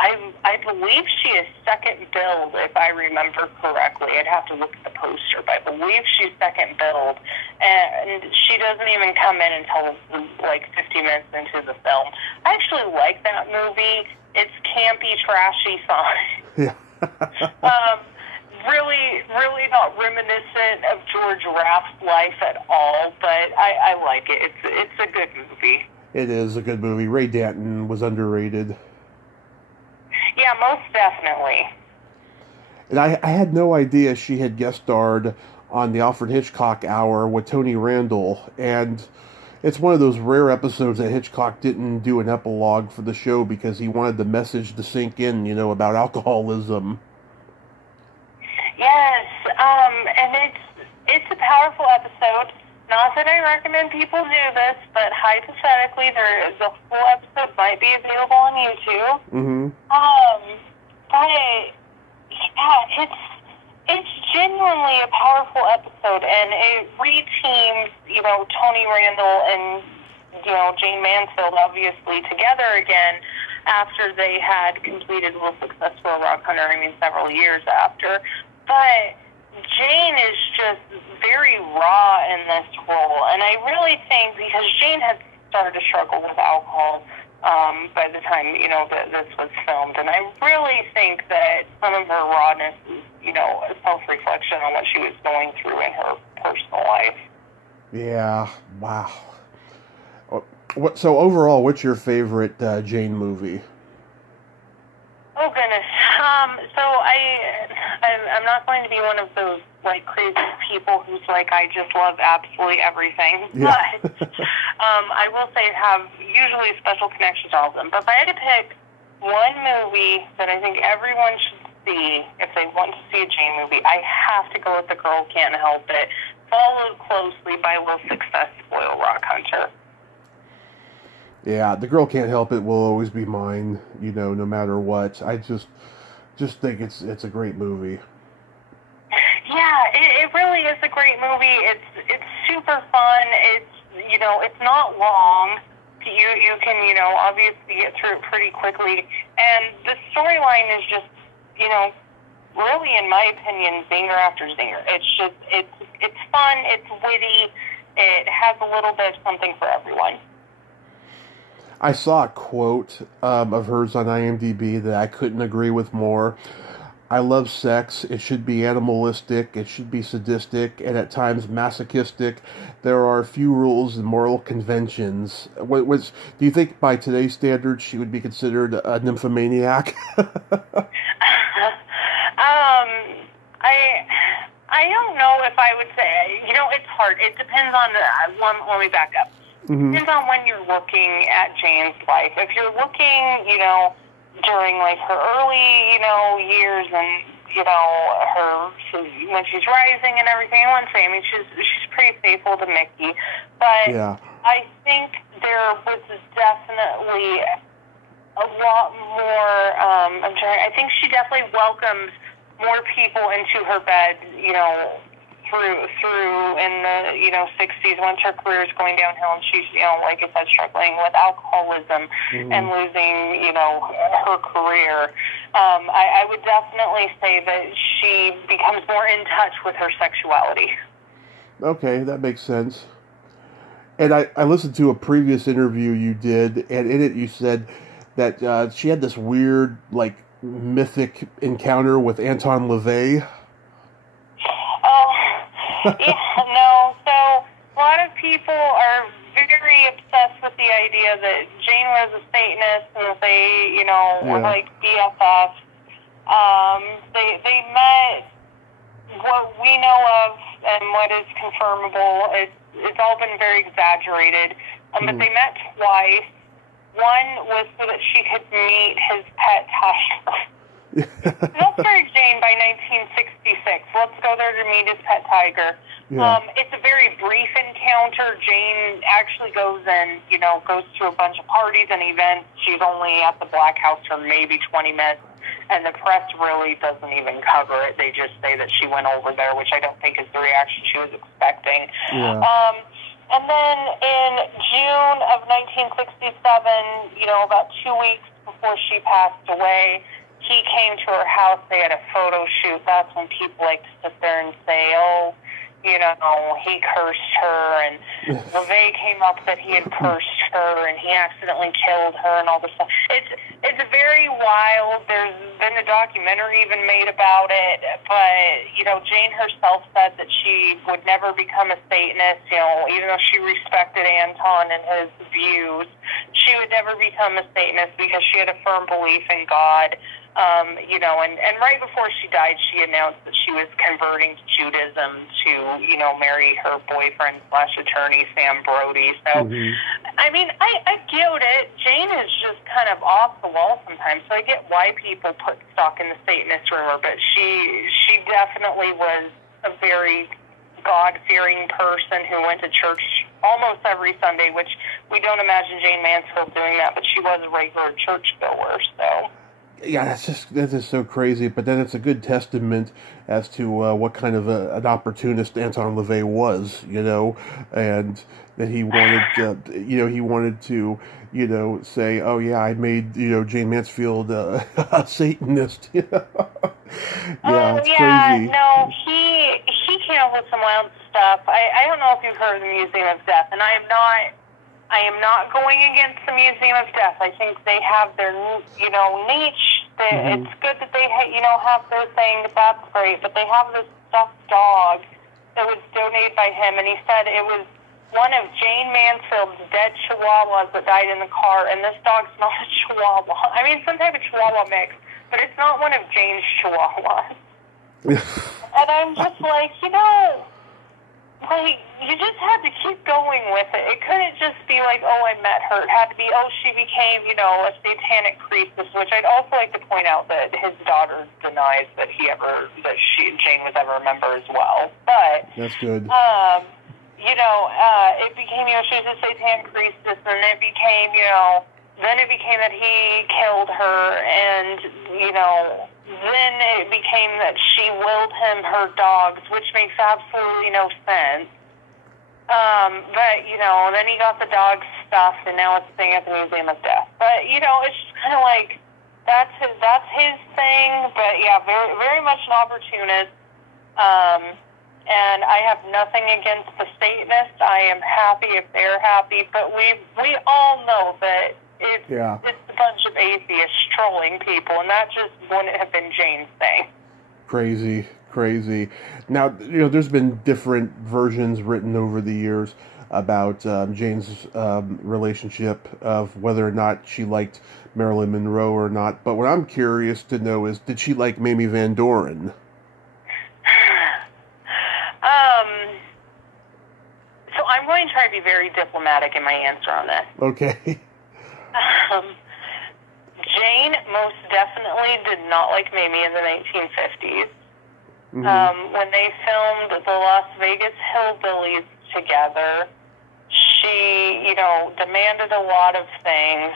I believe she is second billed, if I remember correctly. I'd have to look at the poster, but I believe she's second billed, and she doesn't even come in until 50 minutes into the film. I actually like that movie. It's campy, trashy fun. Yeah. Really, really not reminiscent of George Raft's life at all, but I like it. It's a good movie. It is a good movie. Ray Danton was underrated. Yeah, most definitely. And I had no idea she had guest starred on the Alfred Hitchcock Hour with Tony Randall, and it's one of those rare episodes that Hitchcock didn't do an epilogue for the show because he wanted the message to sink in, about alcoholism. Yes, and it's a powerful episode. Not that I recommend people do this, but hypothetically, the full episode might be available on YouTube. Mm-hmm. But yeah, it's genuinely a powerful episode, and it re-teams, Tony Randall and, Jayne Mansfield, obviously, together again after they had completed a successful Rock Hunter, several years after. But Jayne is just very raw in this role, and I really think, because Jayne had started to struggle with alcohol by the time, that this was filmed, and I really think that some of her rawness is, a self-reflection on what she was going through in her personal life. Yeah, wow. So overall, what's your favorite Jayne movie? Oh, goodness. So I'm not going to be one of those, crazy people who's I just love absolutely everything. Yeah. But I will say I have usually a special connection to all of them. But if I had to pick one movie that I think everyone should see if they want to see a Jayne movie, I have to go with The Girl Can't Help It, followed closely by Will Success Spoil Rock Hunter. Yeah, The Girl Can't Help It will always be mine, you know, no matter what. I just think it's a great movie. Yeah, it really is a great movie. It's super fun. It's, you know, it's not long. You can, you know, obviously get through it pretty quickly. And the storyline is just, you know, really, in my opinion, zinger after zinger. It's just, it's fun, it's witty, it has a little bit of something for everyone. I saw a quote of hers on IMDb that I couldn't agree with more. I love sex. It should be animalistic. It should be sadistic and at times masochistic. There are few rules and moral conventions. Do you think by today's standards she would be considered a nymphomaniac? I don't know if I would say, you know, it's hard. It depends on, let me back up. Mm-hmm. Depends on when you're looking at Jayne's life. If you're looking, you know, during like her early, you know, years and, you know, when she's rising and everything, I wouldn't say, I mean, she's pretty faithful to Mickey, but yeah. I think there was definitely a lot more, I think she definitely welcomes more people into her bed, you know, through in the, you know, 60s, once her career is going downhill and she's, you know, like I said, struggling with alcoholism and losing, you know, her career. I would definitely say that she becomes more in touch with her sexuality. Okay, that makes sense. And I listened to a previous interview you did, and in it you said that she had this weird, like, mythic encounter with Anton LaVey. Yeah, no. So a lot of people are very obsessed with the idea that Jayne was a Satanist and that they, you know, were like BFFs. They met. What we know of and what is confirmable, it's all been very exaggerated. But they met twice. One was so that she could meet his pet tiger. Let's start Jayne by 1966. Let's go there to meet his pet tiger. Yeah. It's a very brief encounter. Jayne actually goes to a bunch of parties and events. She's only at the Black House for maybe 20 minutes, and the press really doesn't even cover it. They just say that she went over there, which I don't think is the reaction she was expecting. Yeah. And then in June of 1967, you know, about 2 weeks before she passed away, he came to her house. They had a photo shoot. That's when people like to sit there and say, oh, you know, he cursed her, and VeVea came up that he had cursed her, and he accidentally killed her, and all this stuff. It's very wild. There's been a documentary even made about it, but, you know, Jayne herself said that she would never become a Satanist, you know, even though she respected Anton and his views, she would never become a Satanist because she had a firm belief in God. You know, and right before she died, she announced that she was converting to Judaism to, you know, marry her boyfriend/attorney, Sam Brody. So, I mean, I get it. Jayne is just kind of off the wall sometimes, so I get why people put stock in the Satanist rumor, but she definitely was a very God-fearing person who went to church almost every Sunday, which we don't imagine Jayne Mansfield doing that, but she was a regular churchgoer, so... Yeah, that's just so crazy. But then it's a good testament as to what kind of an opportunist Anton LaVey was, you know, and that he wanted to, you know, say, oh yeah, I made, you know, Jayne Mansfield a Satanist. You know? It's crazy. No, he came up with some wild stuff. I don't know if you've heard of the Museum of Death, and I am not going against the Museum of Death. I think they have their, you know, niche. It's good that they, you know, have their thing. That's great. But they have this stuffed dog that was donated by him, and he said it was one of Jayne Mansfield's dead chihuahuas that died in the car, and this dog's not a chihuahua. I mean, some type of chihuahua mix, but it's not one of Jayne's chihuahuas. And I'm just like, you know, like, you just had to keep going with it. It couldn't just be like, oh, I met her. It had to be, oh, she became, you know, a satanic priestess, which I'd also like to point out that his daughter denies that Jayne was ever a member as well. But that's good. You know, it became, you know, she was a satanic priestess, and it became, you know, then it became that he killed her, and, you know, then it became that she willed him her dogs, which makes absolutely no sense. But, you know, then he got the dog stuffed, and now it's staying at the Museum of Death. But, you know, it's just kind of like, that's his thing, but, yeah, very, very much an opportunist. And I have nothing against the Satanists. I am happy if they're happy, but we all know that it's a bunch of atheists trolling people, and that just wouldn't have been Jayne's thing. Crazy. Now, you know, there's been different versions written over the years about Jayne's relationship, of whether or not she liked Marilyn Monroe or not. But what I'm curious to know is, did she like Mamie Van Doren? So I'm going to try to be very diplomatic in my answer on this. Okay. Jayne most definitely did not like Mamie in the 1950s. Mm-hmm. When they filmed the Las Vegas Hillbillies together, she, you know, demanded a lot of things.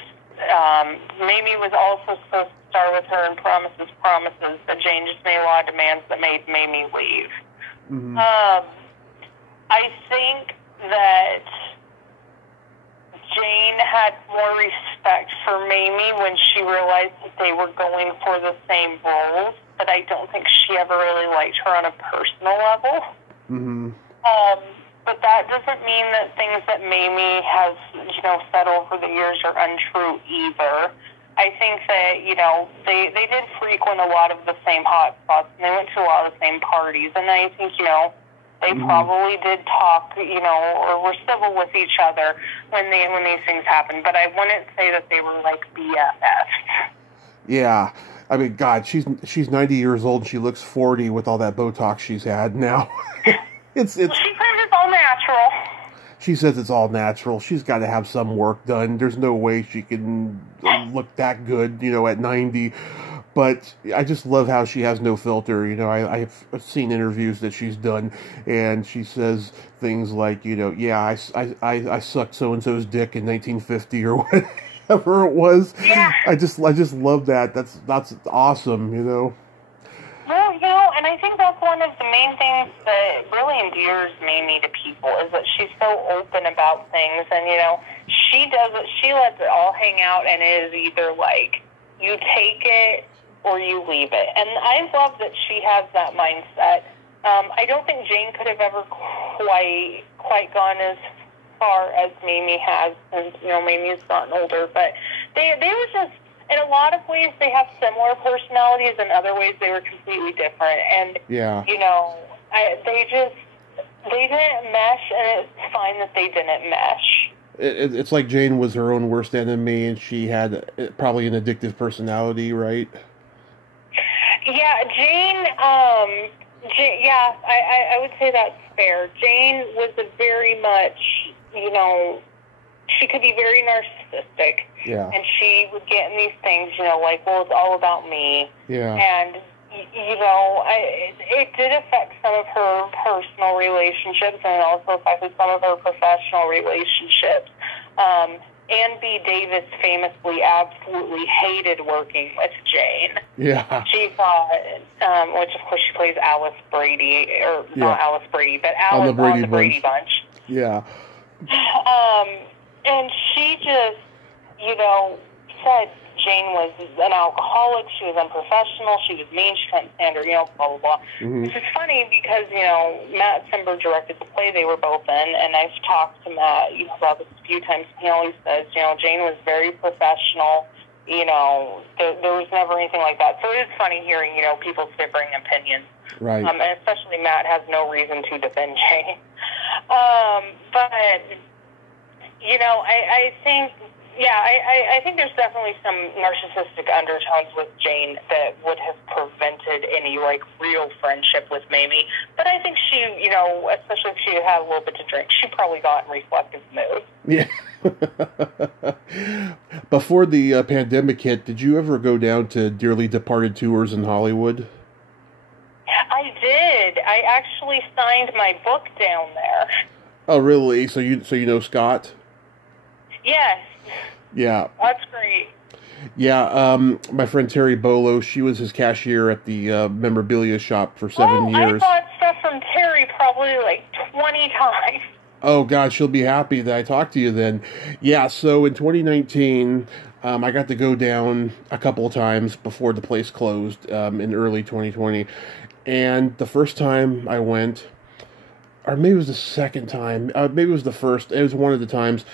Mamie was also supposed to star with her in Promises, but Jayne just made a lot of demands that made Mamie leave. Mm-hmm. I think that Jayne had more respect for Mamie when she realized that they were going for the same roles, but I don't think she ever really liked her on a personal level. Mm-hmm. But that doesn't mean that things that Mamie has, you know, said over the years are untrue either. I think that, you know, they did frequent a lot of the same hot spots, and they went to a lot of the same parties, and I think, you know, they probably did talk, you know, or were civil with each other when these things happened, but I wouldn't say that they were like BFFs. Yeah. I mean, God, she's 90 years old and she looks 40 with all that Botox she's had now. It's well, she claims it's all natural. She says it's all natural. She's got to have some work done. There's no way she can look that good, you know, at 90. But I just love how she has no filter. You know, I've seen interviews that she's done, and she says things like, you know, yeah, I sucked so-and-so's dick in 1950 or whatever it was. Yeah. I just love that. That's awesome, you know. Well, you know, and I think that's one of the main things that really endears Mamie to people, is that she's so open about things, and, you know, she lets it all hang out, and it is either like, you take it or you leave it. And I love that she has that mindset. I don't think Jayne could have ever quite gone as far as Mamie has, since, you know, Mamie's gotten older, but they were just, in a lot of ways, they have similar personalities. In other ways, they were completely different. And, you know, they didn't mesh, and it's fine that they didn't mesh. It's like Jayne was her own worst enemy, and she had probably an addictive personality, right? Yeah, Jayne, I would say that's fair. Jayne was a very much, you know, she could be very narcissistic. Yeah. And she would get in these things, you know, like, well, it's all about me. Yeah. And, you know, it did affect some of her personal relationships, and it also affected some of her professional relationships. Ann B. Davis famously absolutely hated working with Jayne. Yeah. She thought, which of course she plays Alice Brady, or not Alice Brady, but Alice on the Brady Bunch. Yeah. And she just, you know, said Jayne was an alcoholic, she was unprofessional, she was mean, she couldn't stand her, you know, blah, blah, blah. Mm-hmm. Which is funny because, you know, Matt Simber directed the play they were both in, and I've talked to Matt, you know, about this a few times, and he always says, you know, Jayne was very professional, you know, there was never anything like that. So it is funny hearing, you know, people's differing opinions. Right. And especially Matt has no reason to defend Jayne. But, you know, I think... Yeah, I think there's definitely some narcissistic undertones with Jayne that would have prevented any, like, real friendship with Mamie. But I think she, you know, especially if she had a little bit to drink, she probably got in reflective mood. Yeah. Before the pandemic hit, did you ever go down to Dearly Departed tours in Hollywood? I did. I actually signed my book down there. Oh, really? So you know Scott? Yes. Yeah. That's great. Yeah, my friend Terry Bolo, she was his cashier at the memorabilia shop for 7 years. I bought stuff from Terry probably like 20 times. Oh, God, she'll be happy that I talked to you then. Yeah, so in 2019, I got to go down a couple of times before the place closed in early 2020. And the first time I went, or maybe it was the second time, maybe it was the first, it was one of the times,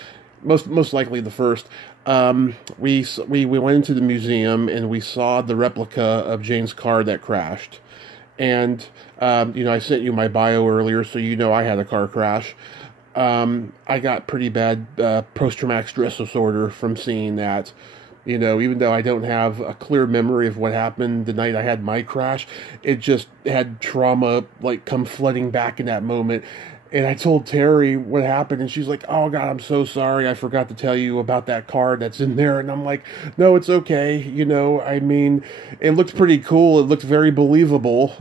most likely the first. We went into the museum and we saw the replica of Jayne's car that crashed. And, I sent you my bio earlier, so I had a car crash. I got pretty bad post-traumatic stress disorder from seeing that. Even though I don't have a clear memory of what happened the night I had my crash, it just had trauma, come flooding back in that moment. And I told Terry what happened, and she's like, "Oh, God, I'm so sorry. I forgot to tell you about that card that's in there." And I'm like, "No, it's okay. It looked pretty cool. It looked very believable.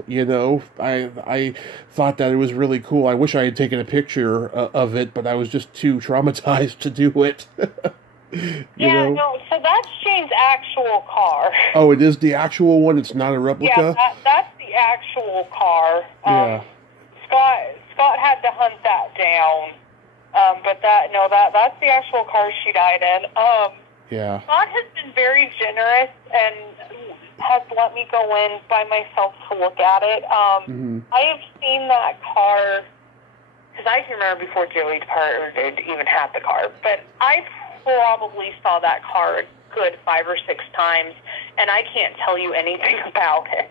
I thought that it was really cool. I wish I had taken a picture of it, but I was just too traumatized to do it." No, so that's Jayne's actual car. Oh, it is the actual one? It's not a replica? Yeah, that's the actual car. Yeah. Scott had to hunt that down, but that's the actual car she died in. Yeah. Scott has been very generous and has let me go in by myself to look at it. I have seen that car, because I can remember before Joey departed even had the car, but I probably saw that car a good 5 or 6 times, and I can't tell you anything about it.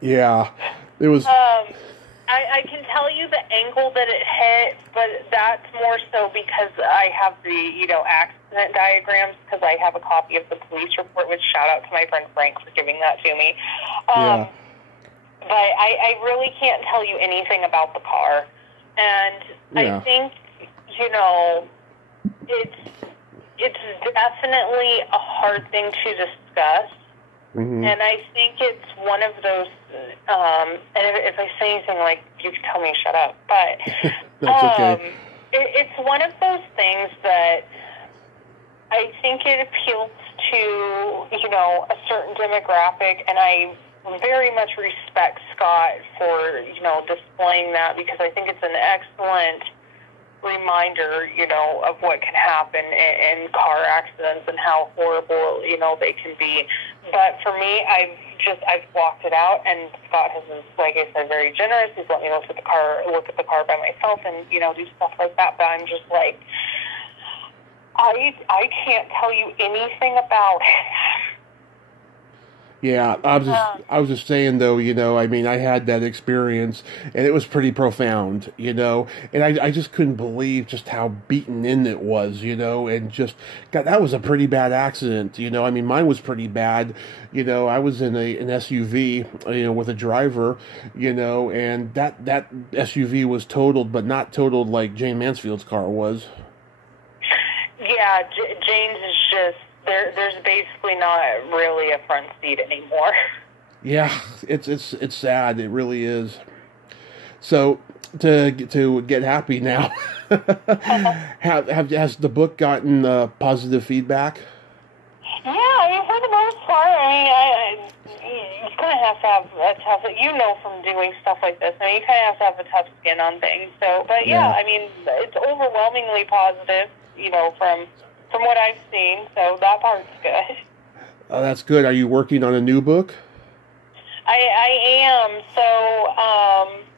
Yeah, it was... I can tell you the angle that it hit, but that's more so because I have the, accident diagrams, because I have a copy of the police report, which shout out to my friend Frank for giving that to me. Yeah. But I really can't tell you anything about the car. And yeah. I think, it's definitely a hard thing to discuss. Mm-hmm. And I think it's one of those, and if I say anything, you can tell me to shut up, but that's okay. It's one of those things that I think it appeals to, a certain demographic, and I very much respect Scott for, displaying that, because I think it's an excellent reminder, of what can happen in car accidents and how horrible, they can be. But for me, I've blocked it out, and Scott has been, like I said, very generous. He's let me look at the car by myself and, do stuff like that. But I'm just like, I can't tell you anything about it. Yeah, I was just saying though, I had that experience and it was pretty profound, and I just couldn't believe just how beaten in it was, and just, God, that was a pretty bad accident, mine was pretty bad, I was in an SUV, with a driver, and that SUV was totaled, but not totaled like Jayne Mansfield's car was. Yeah, Jayne's is just, There's basically not really a front seat anymore. Yeah, it's sad. It really is. So to get happy now, has the book gotten positive feedback? Yeah, for the most part. You kind of have to have a tough, from doing stuff like this. You kind of have to have a tough skin on things. So, but yeah, it's overwhelmingly positive. From what I've seen, so that part's good. Oh, that's good. Are you working on a new book? I am. So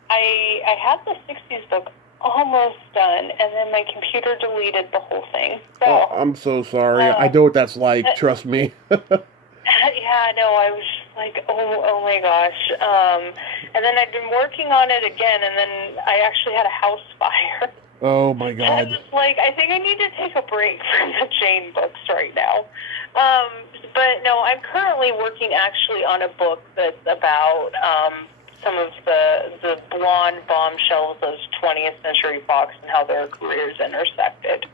I had the 60s book almost done, and then my computer deleted the whole thing. So, oh, I'm so sorry. I know what that's like. Trust me. Yeah, no, I was just like, oh my gosh. And then I've been working on it again, and then I actually had a house fire. Oh my God. I was like, I think I need to take a break from the Jayne books right now. But no, I'm currently working actually on a book that's about some of the blonde bombshells of 20th Century Fox and how their careers intersected.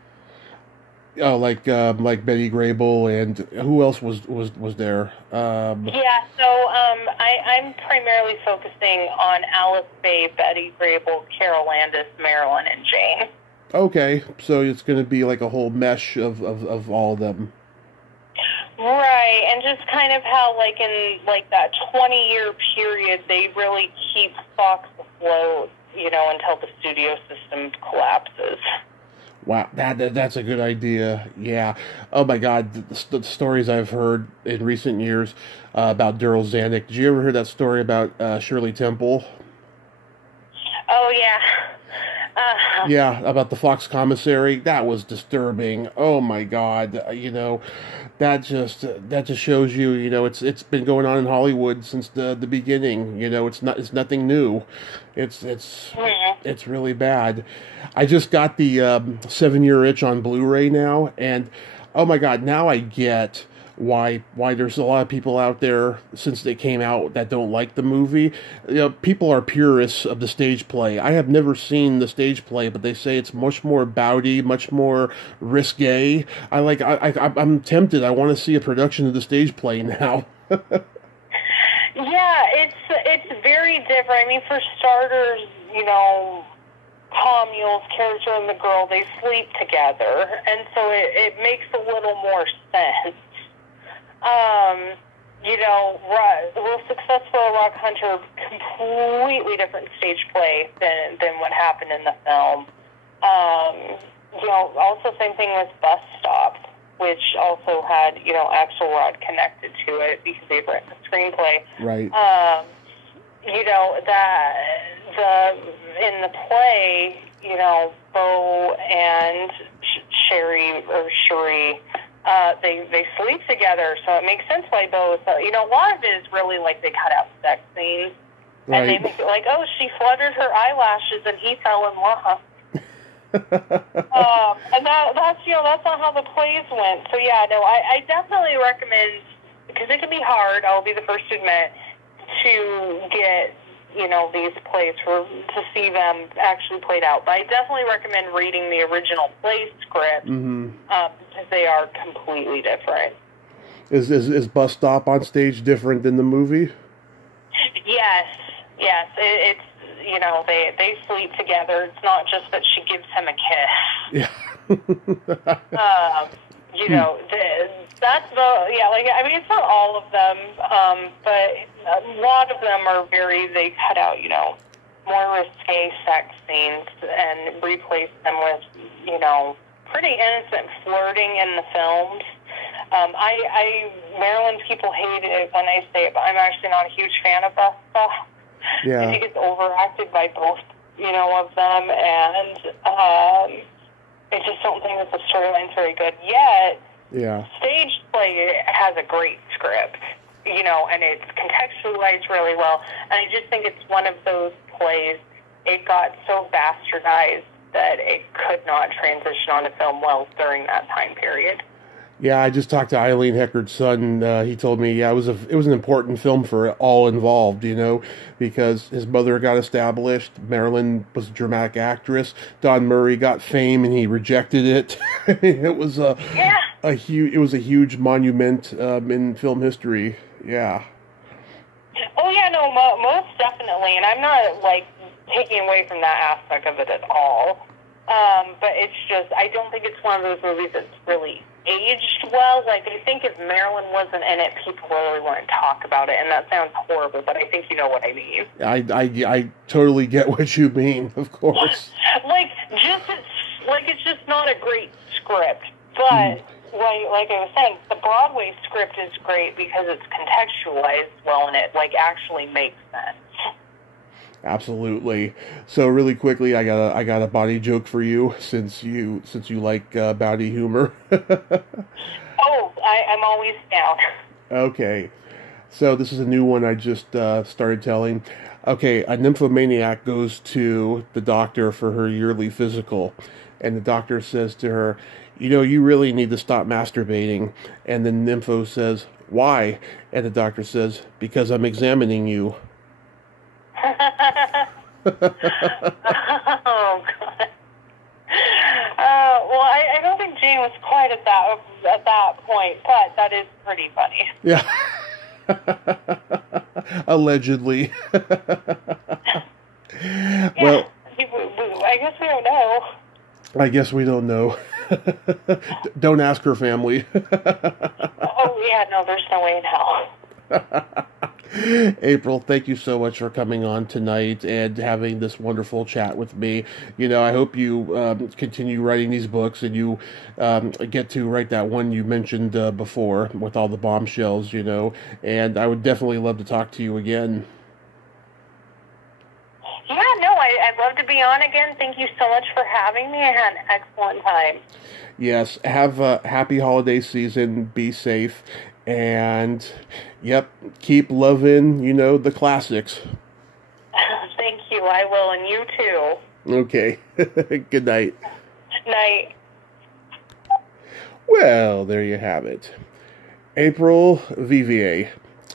Oh, like Betty Grable, and who else was there? Yeah, so I'm primarily focusing on Alice Faye, Betty Grable, Carol Landis, Marilyn, and Jayne. Okay, so it's going to be like a whole mesh of all of them. Right, and just kind of how, like, in, like, that 20-year period, they really keep Fox afloat, you know, until the studio system collapses. Wow, that's a good idea. Yeah. Oh my God, the stories I've heard in recent years about Daryl Zanuck. Did you ever hear that story about Shirley Temple? Oh, yeah. Yeah, about the Fox commissary. That was disturbing. Oh my God, you know, that just shows you, you know, it's been going on in Hollywood since the beginning. You know, it's nothing new. It's really bad. I just got the 7-year itch on Blu-ray now, and oh my God, now I get why there's a lot of people out there since they came out that don't like the movie. You know, people are purists of the stage play. I have never seen the stage play, but they say it's much more bawdy, much more risque. I'm tempted. I want to see a production of the stage play now. Yeah, it's very different. I mean, for starters, you know, Tom Mule's character and the girl, they sleep together, and so it makes a little more sense. You know, Real Successful Rock Hunter, completely different stage play than what happened in the film. You know, also same thing with Bus Stop, which also had, you know, Axelrod connected to it because they've written the screenplay. Right. You know, in the play, you know, Bo and Cherie, they sleep together, so it makes sense why Bo is, you know, a lot of it is really like they cut out sex scenes, right. And they make it like, oh, she fluttered her eyelashes and he fell in love. And that's, you know, that's not how the plays went. So yeah, no, I definitely recommend, because it can be hard, I'll be the first to admit, to get, you know, these plays to see them actually played out. But I definitely recommend reading the original play script, because they are completely different. Is Bus Stop on stage different than the movie? Yes. It's, you know, they sleep together. It's not just that she gives him a kiss. Yeah. You know, that's like, I mean, it's not all of them, but a lot of them are they cut out, you know, more risque sex scenes and replace them with, you know, pretty innocent flirting in the films. Maryland people hate it when I say it, but I'm actually not a huge fan of that stuff. Yeah. I think it's overacted by both, you know, of them, and I just don't think that the storyline's very good yet. Yeah. Stage play has a great script, you know, and it's contextualized really well. And I just think it's one of those plays, it got so bastardized that it could not transition on to film well during that time period. Yeah, I just talked to Eileen Heckard's son. He told me, yeah, it was an important film for all involved, you know, because his mother got established. Marilyn was a dramatic actress. Don Murray got fame, and he rejected it. It was a huge monument in film history. Yeah. Oh yeah, no, most definitely, and I'm not like taking away from that aspect of it at all. But it's just, I don't think it's one of those movies that's really aged well. Like, I think if Marilyn wasn't in it, people really wouldn't talk about it, and that sounds horrible, but I think you know what I mean. I totally get what you mean, of course. It's just not a great script, but like I was saying, the Broadway script is great because it's contextualized well, and it like actually makes sense. Absolutely. So really quickly, I got a body joke for you, since you like bawdy humor. Oh, I'm always down. Okay, so this is a new one I just started telling. Okay, a nymphomaniac goes to the doctor for her yearly physical, and the doctor says to her, you know, you really need to stop masturbating. And the nympho says, why? And the doctor says, because I'm examining you. Oh, God. Well, I don't think Jayne was quite at that point, but that is pretty funny. Yeah. Allegedly. Yeah, well, I guess we don't know. I guess we don't know. Don't ask her family. Oh, yeah, no, there's no way in hell. April, thank you so much for coming on tonight and having this wonderful chat with me. You know, I hope you continue writing these books and you get to write that one you mentioned before with all the bombshells, you know, and I would definitely love to talk to you again. Yeah, no, I'd love to be on again. Thank you so much for having me. I had an excellent time. Yes, have a happy holiday season. Be safe. And, yep, keep loving, you know, the classics. Thank you. I will, and you too. Okay. Good night. Night. Well, there you have it. April Vivier.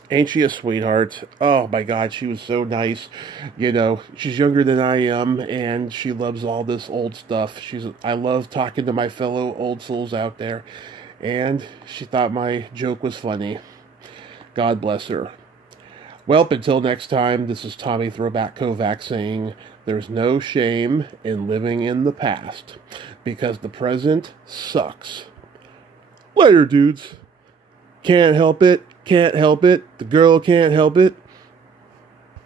Ain't she a sweetheart? Oh, my God, she was so nice. You know, she's younger than I am, and she loves all this old stuff. I love talking to my fellow old souls out there. And she thought my joke was funny. God bless her. Well, until next time, this is Tommy Throwback Kovac saying, there's no shame in living in the past, because the present sucks. Later, dudes. Can't help it. Can't help it. The girl can't help it.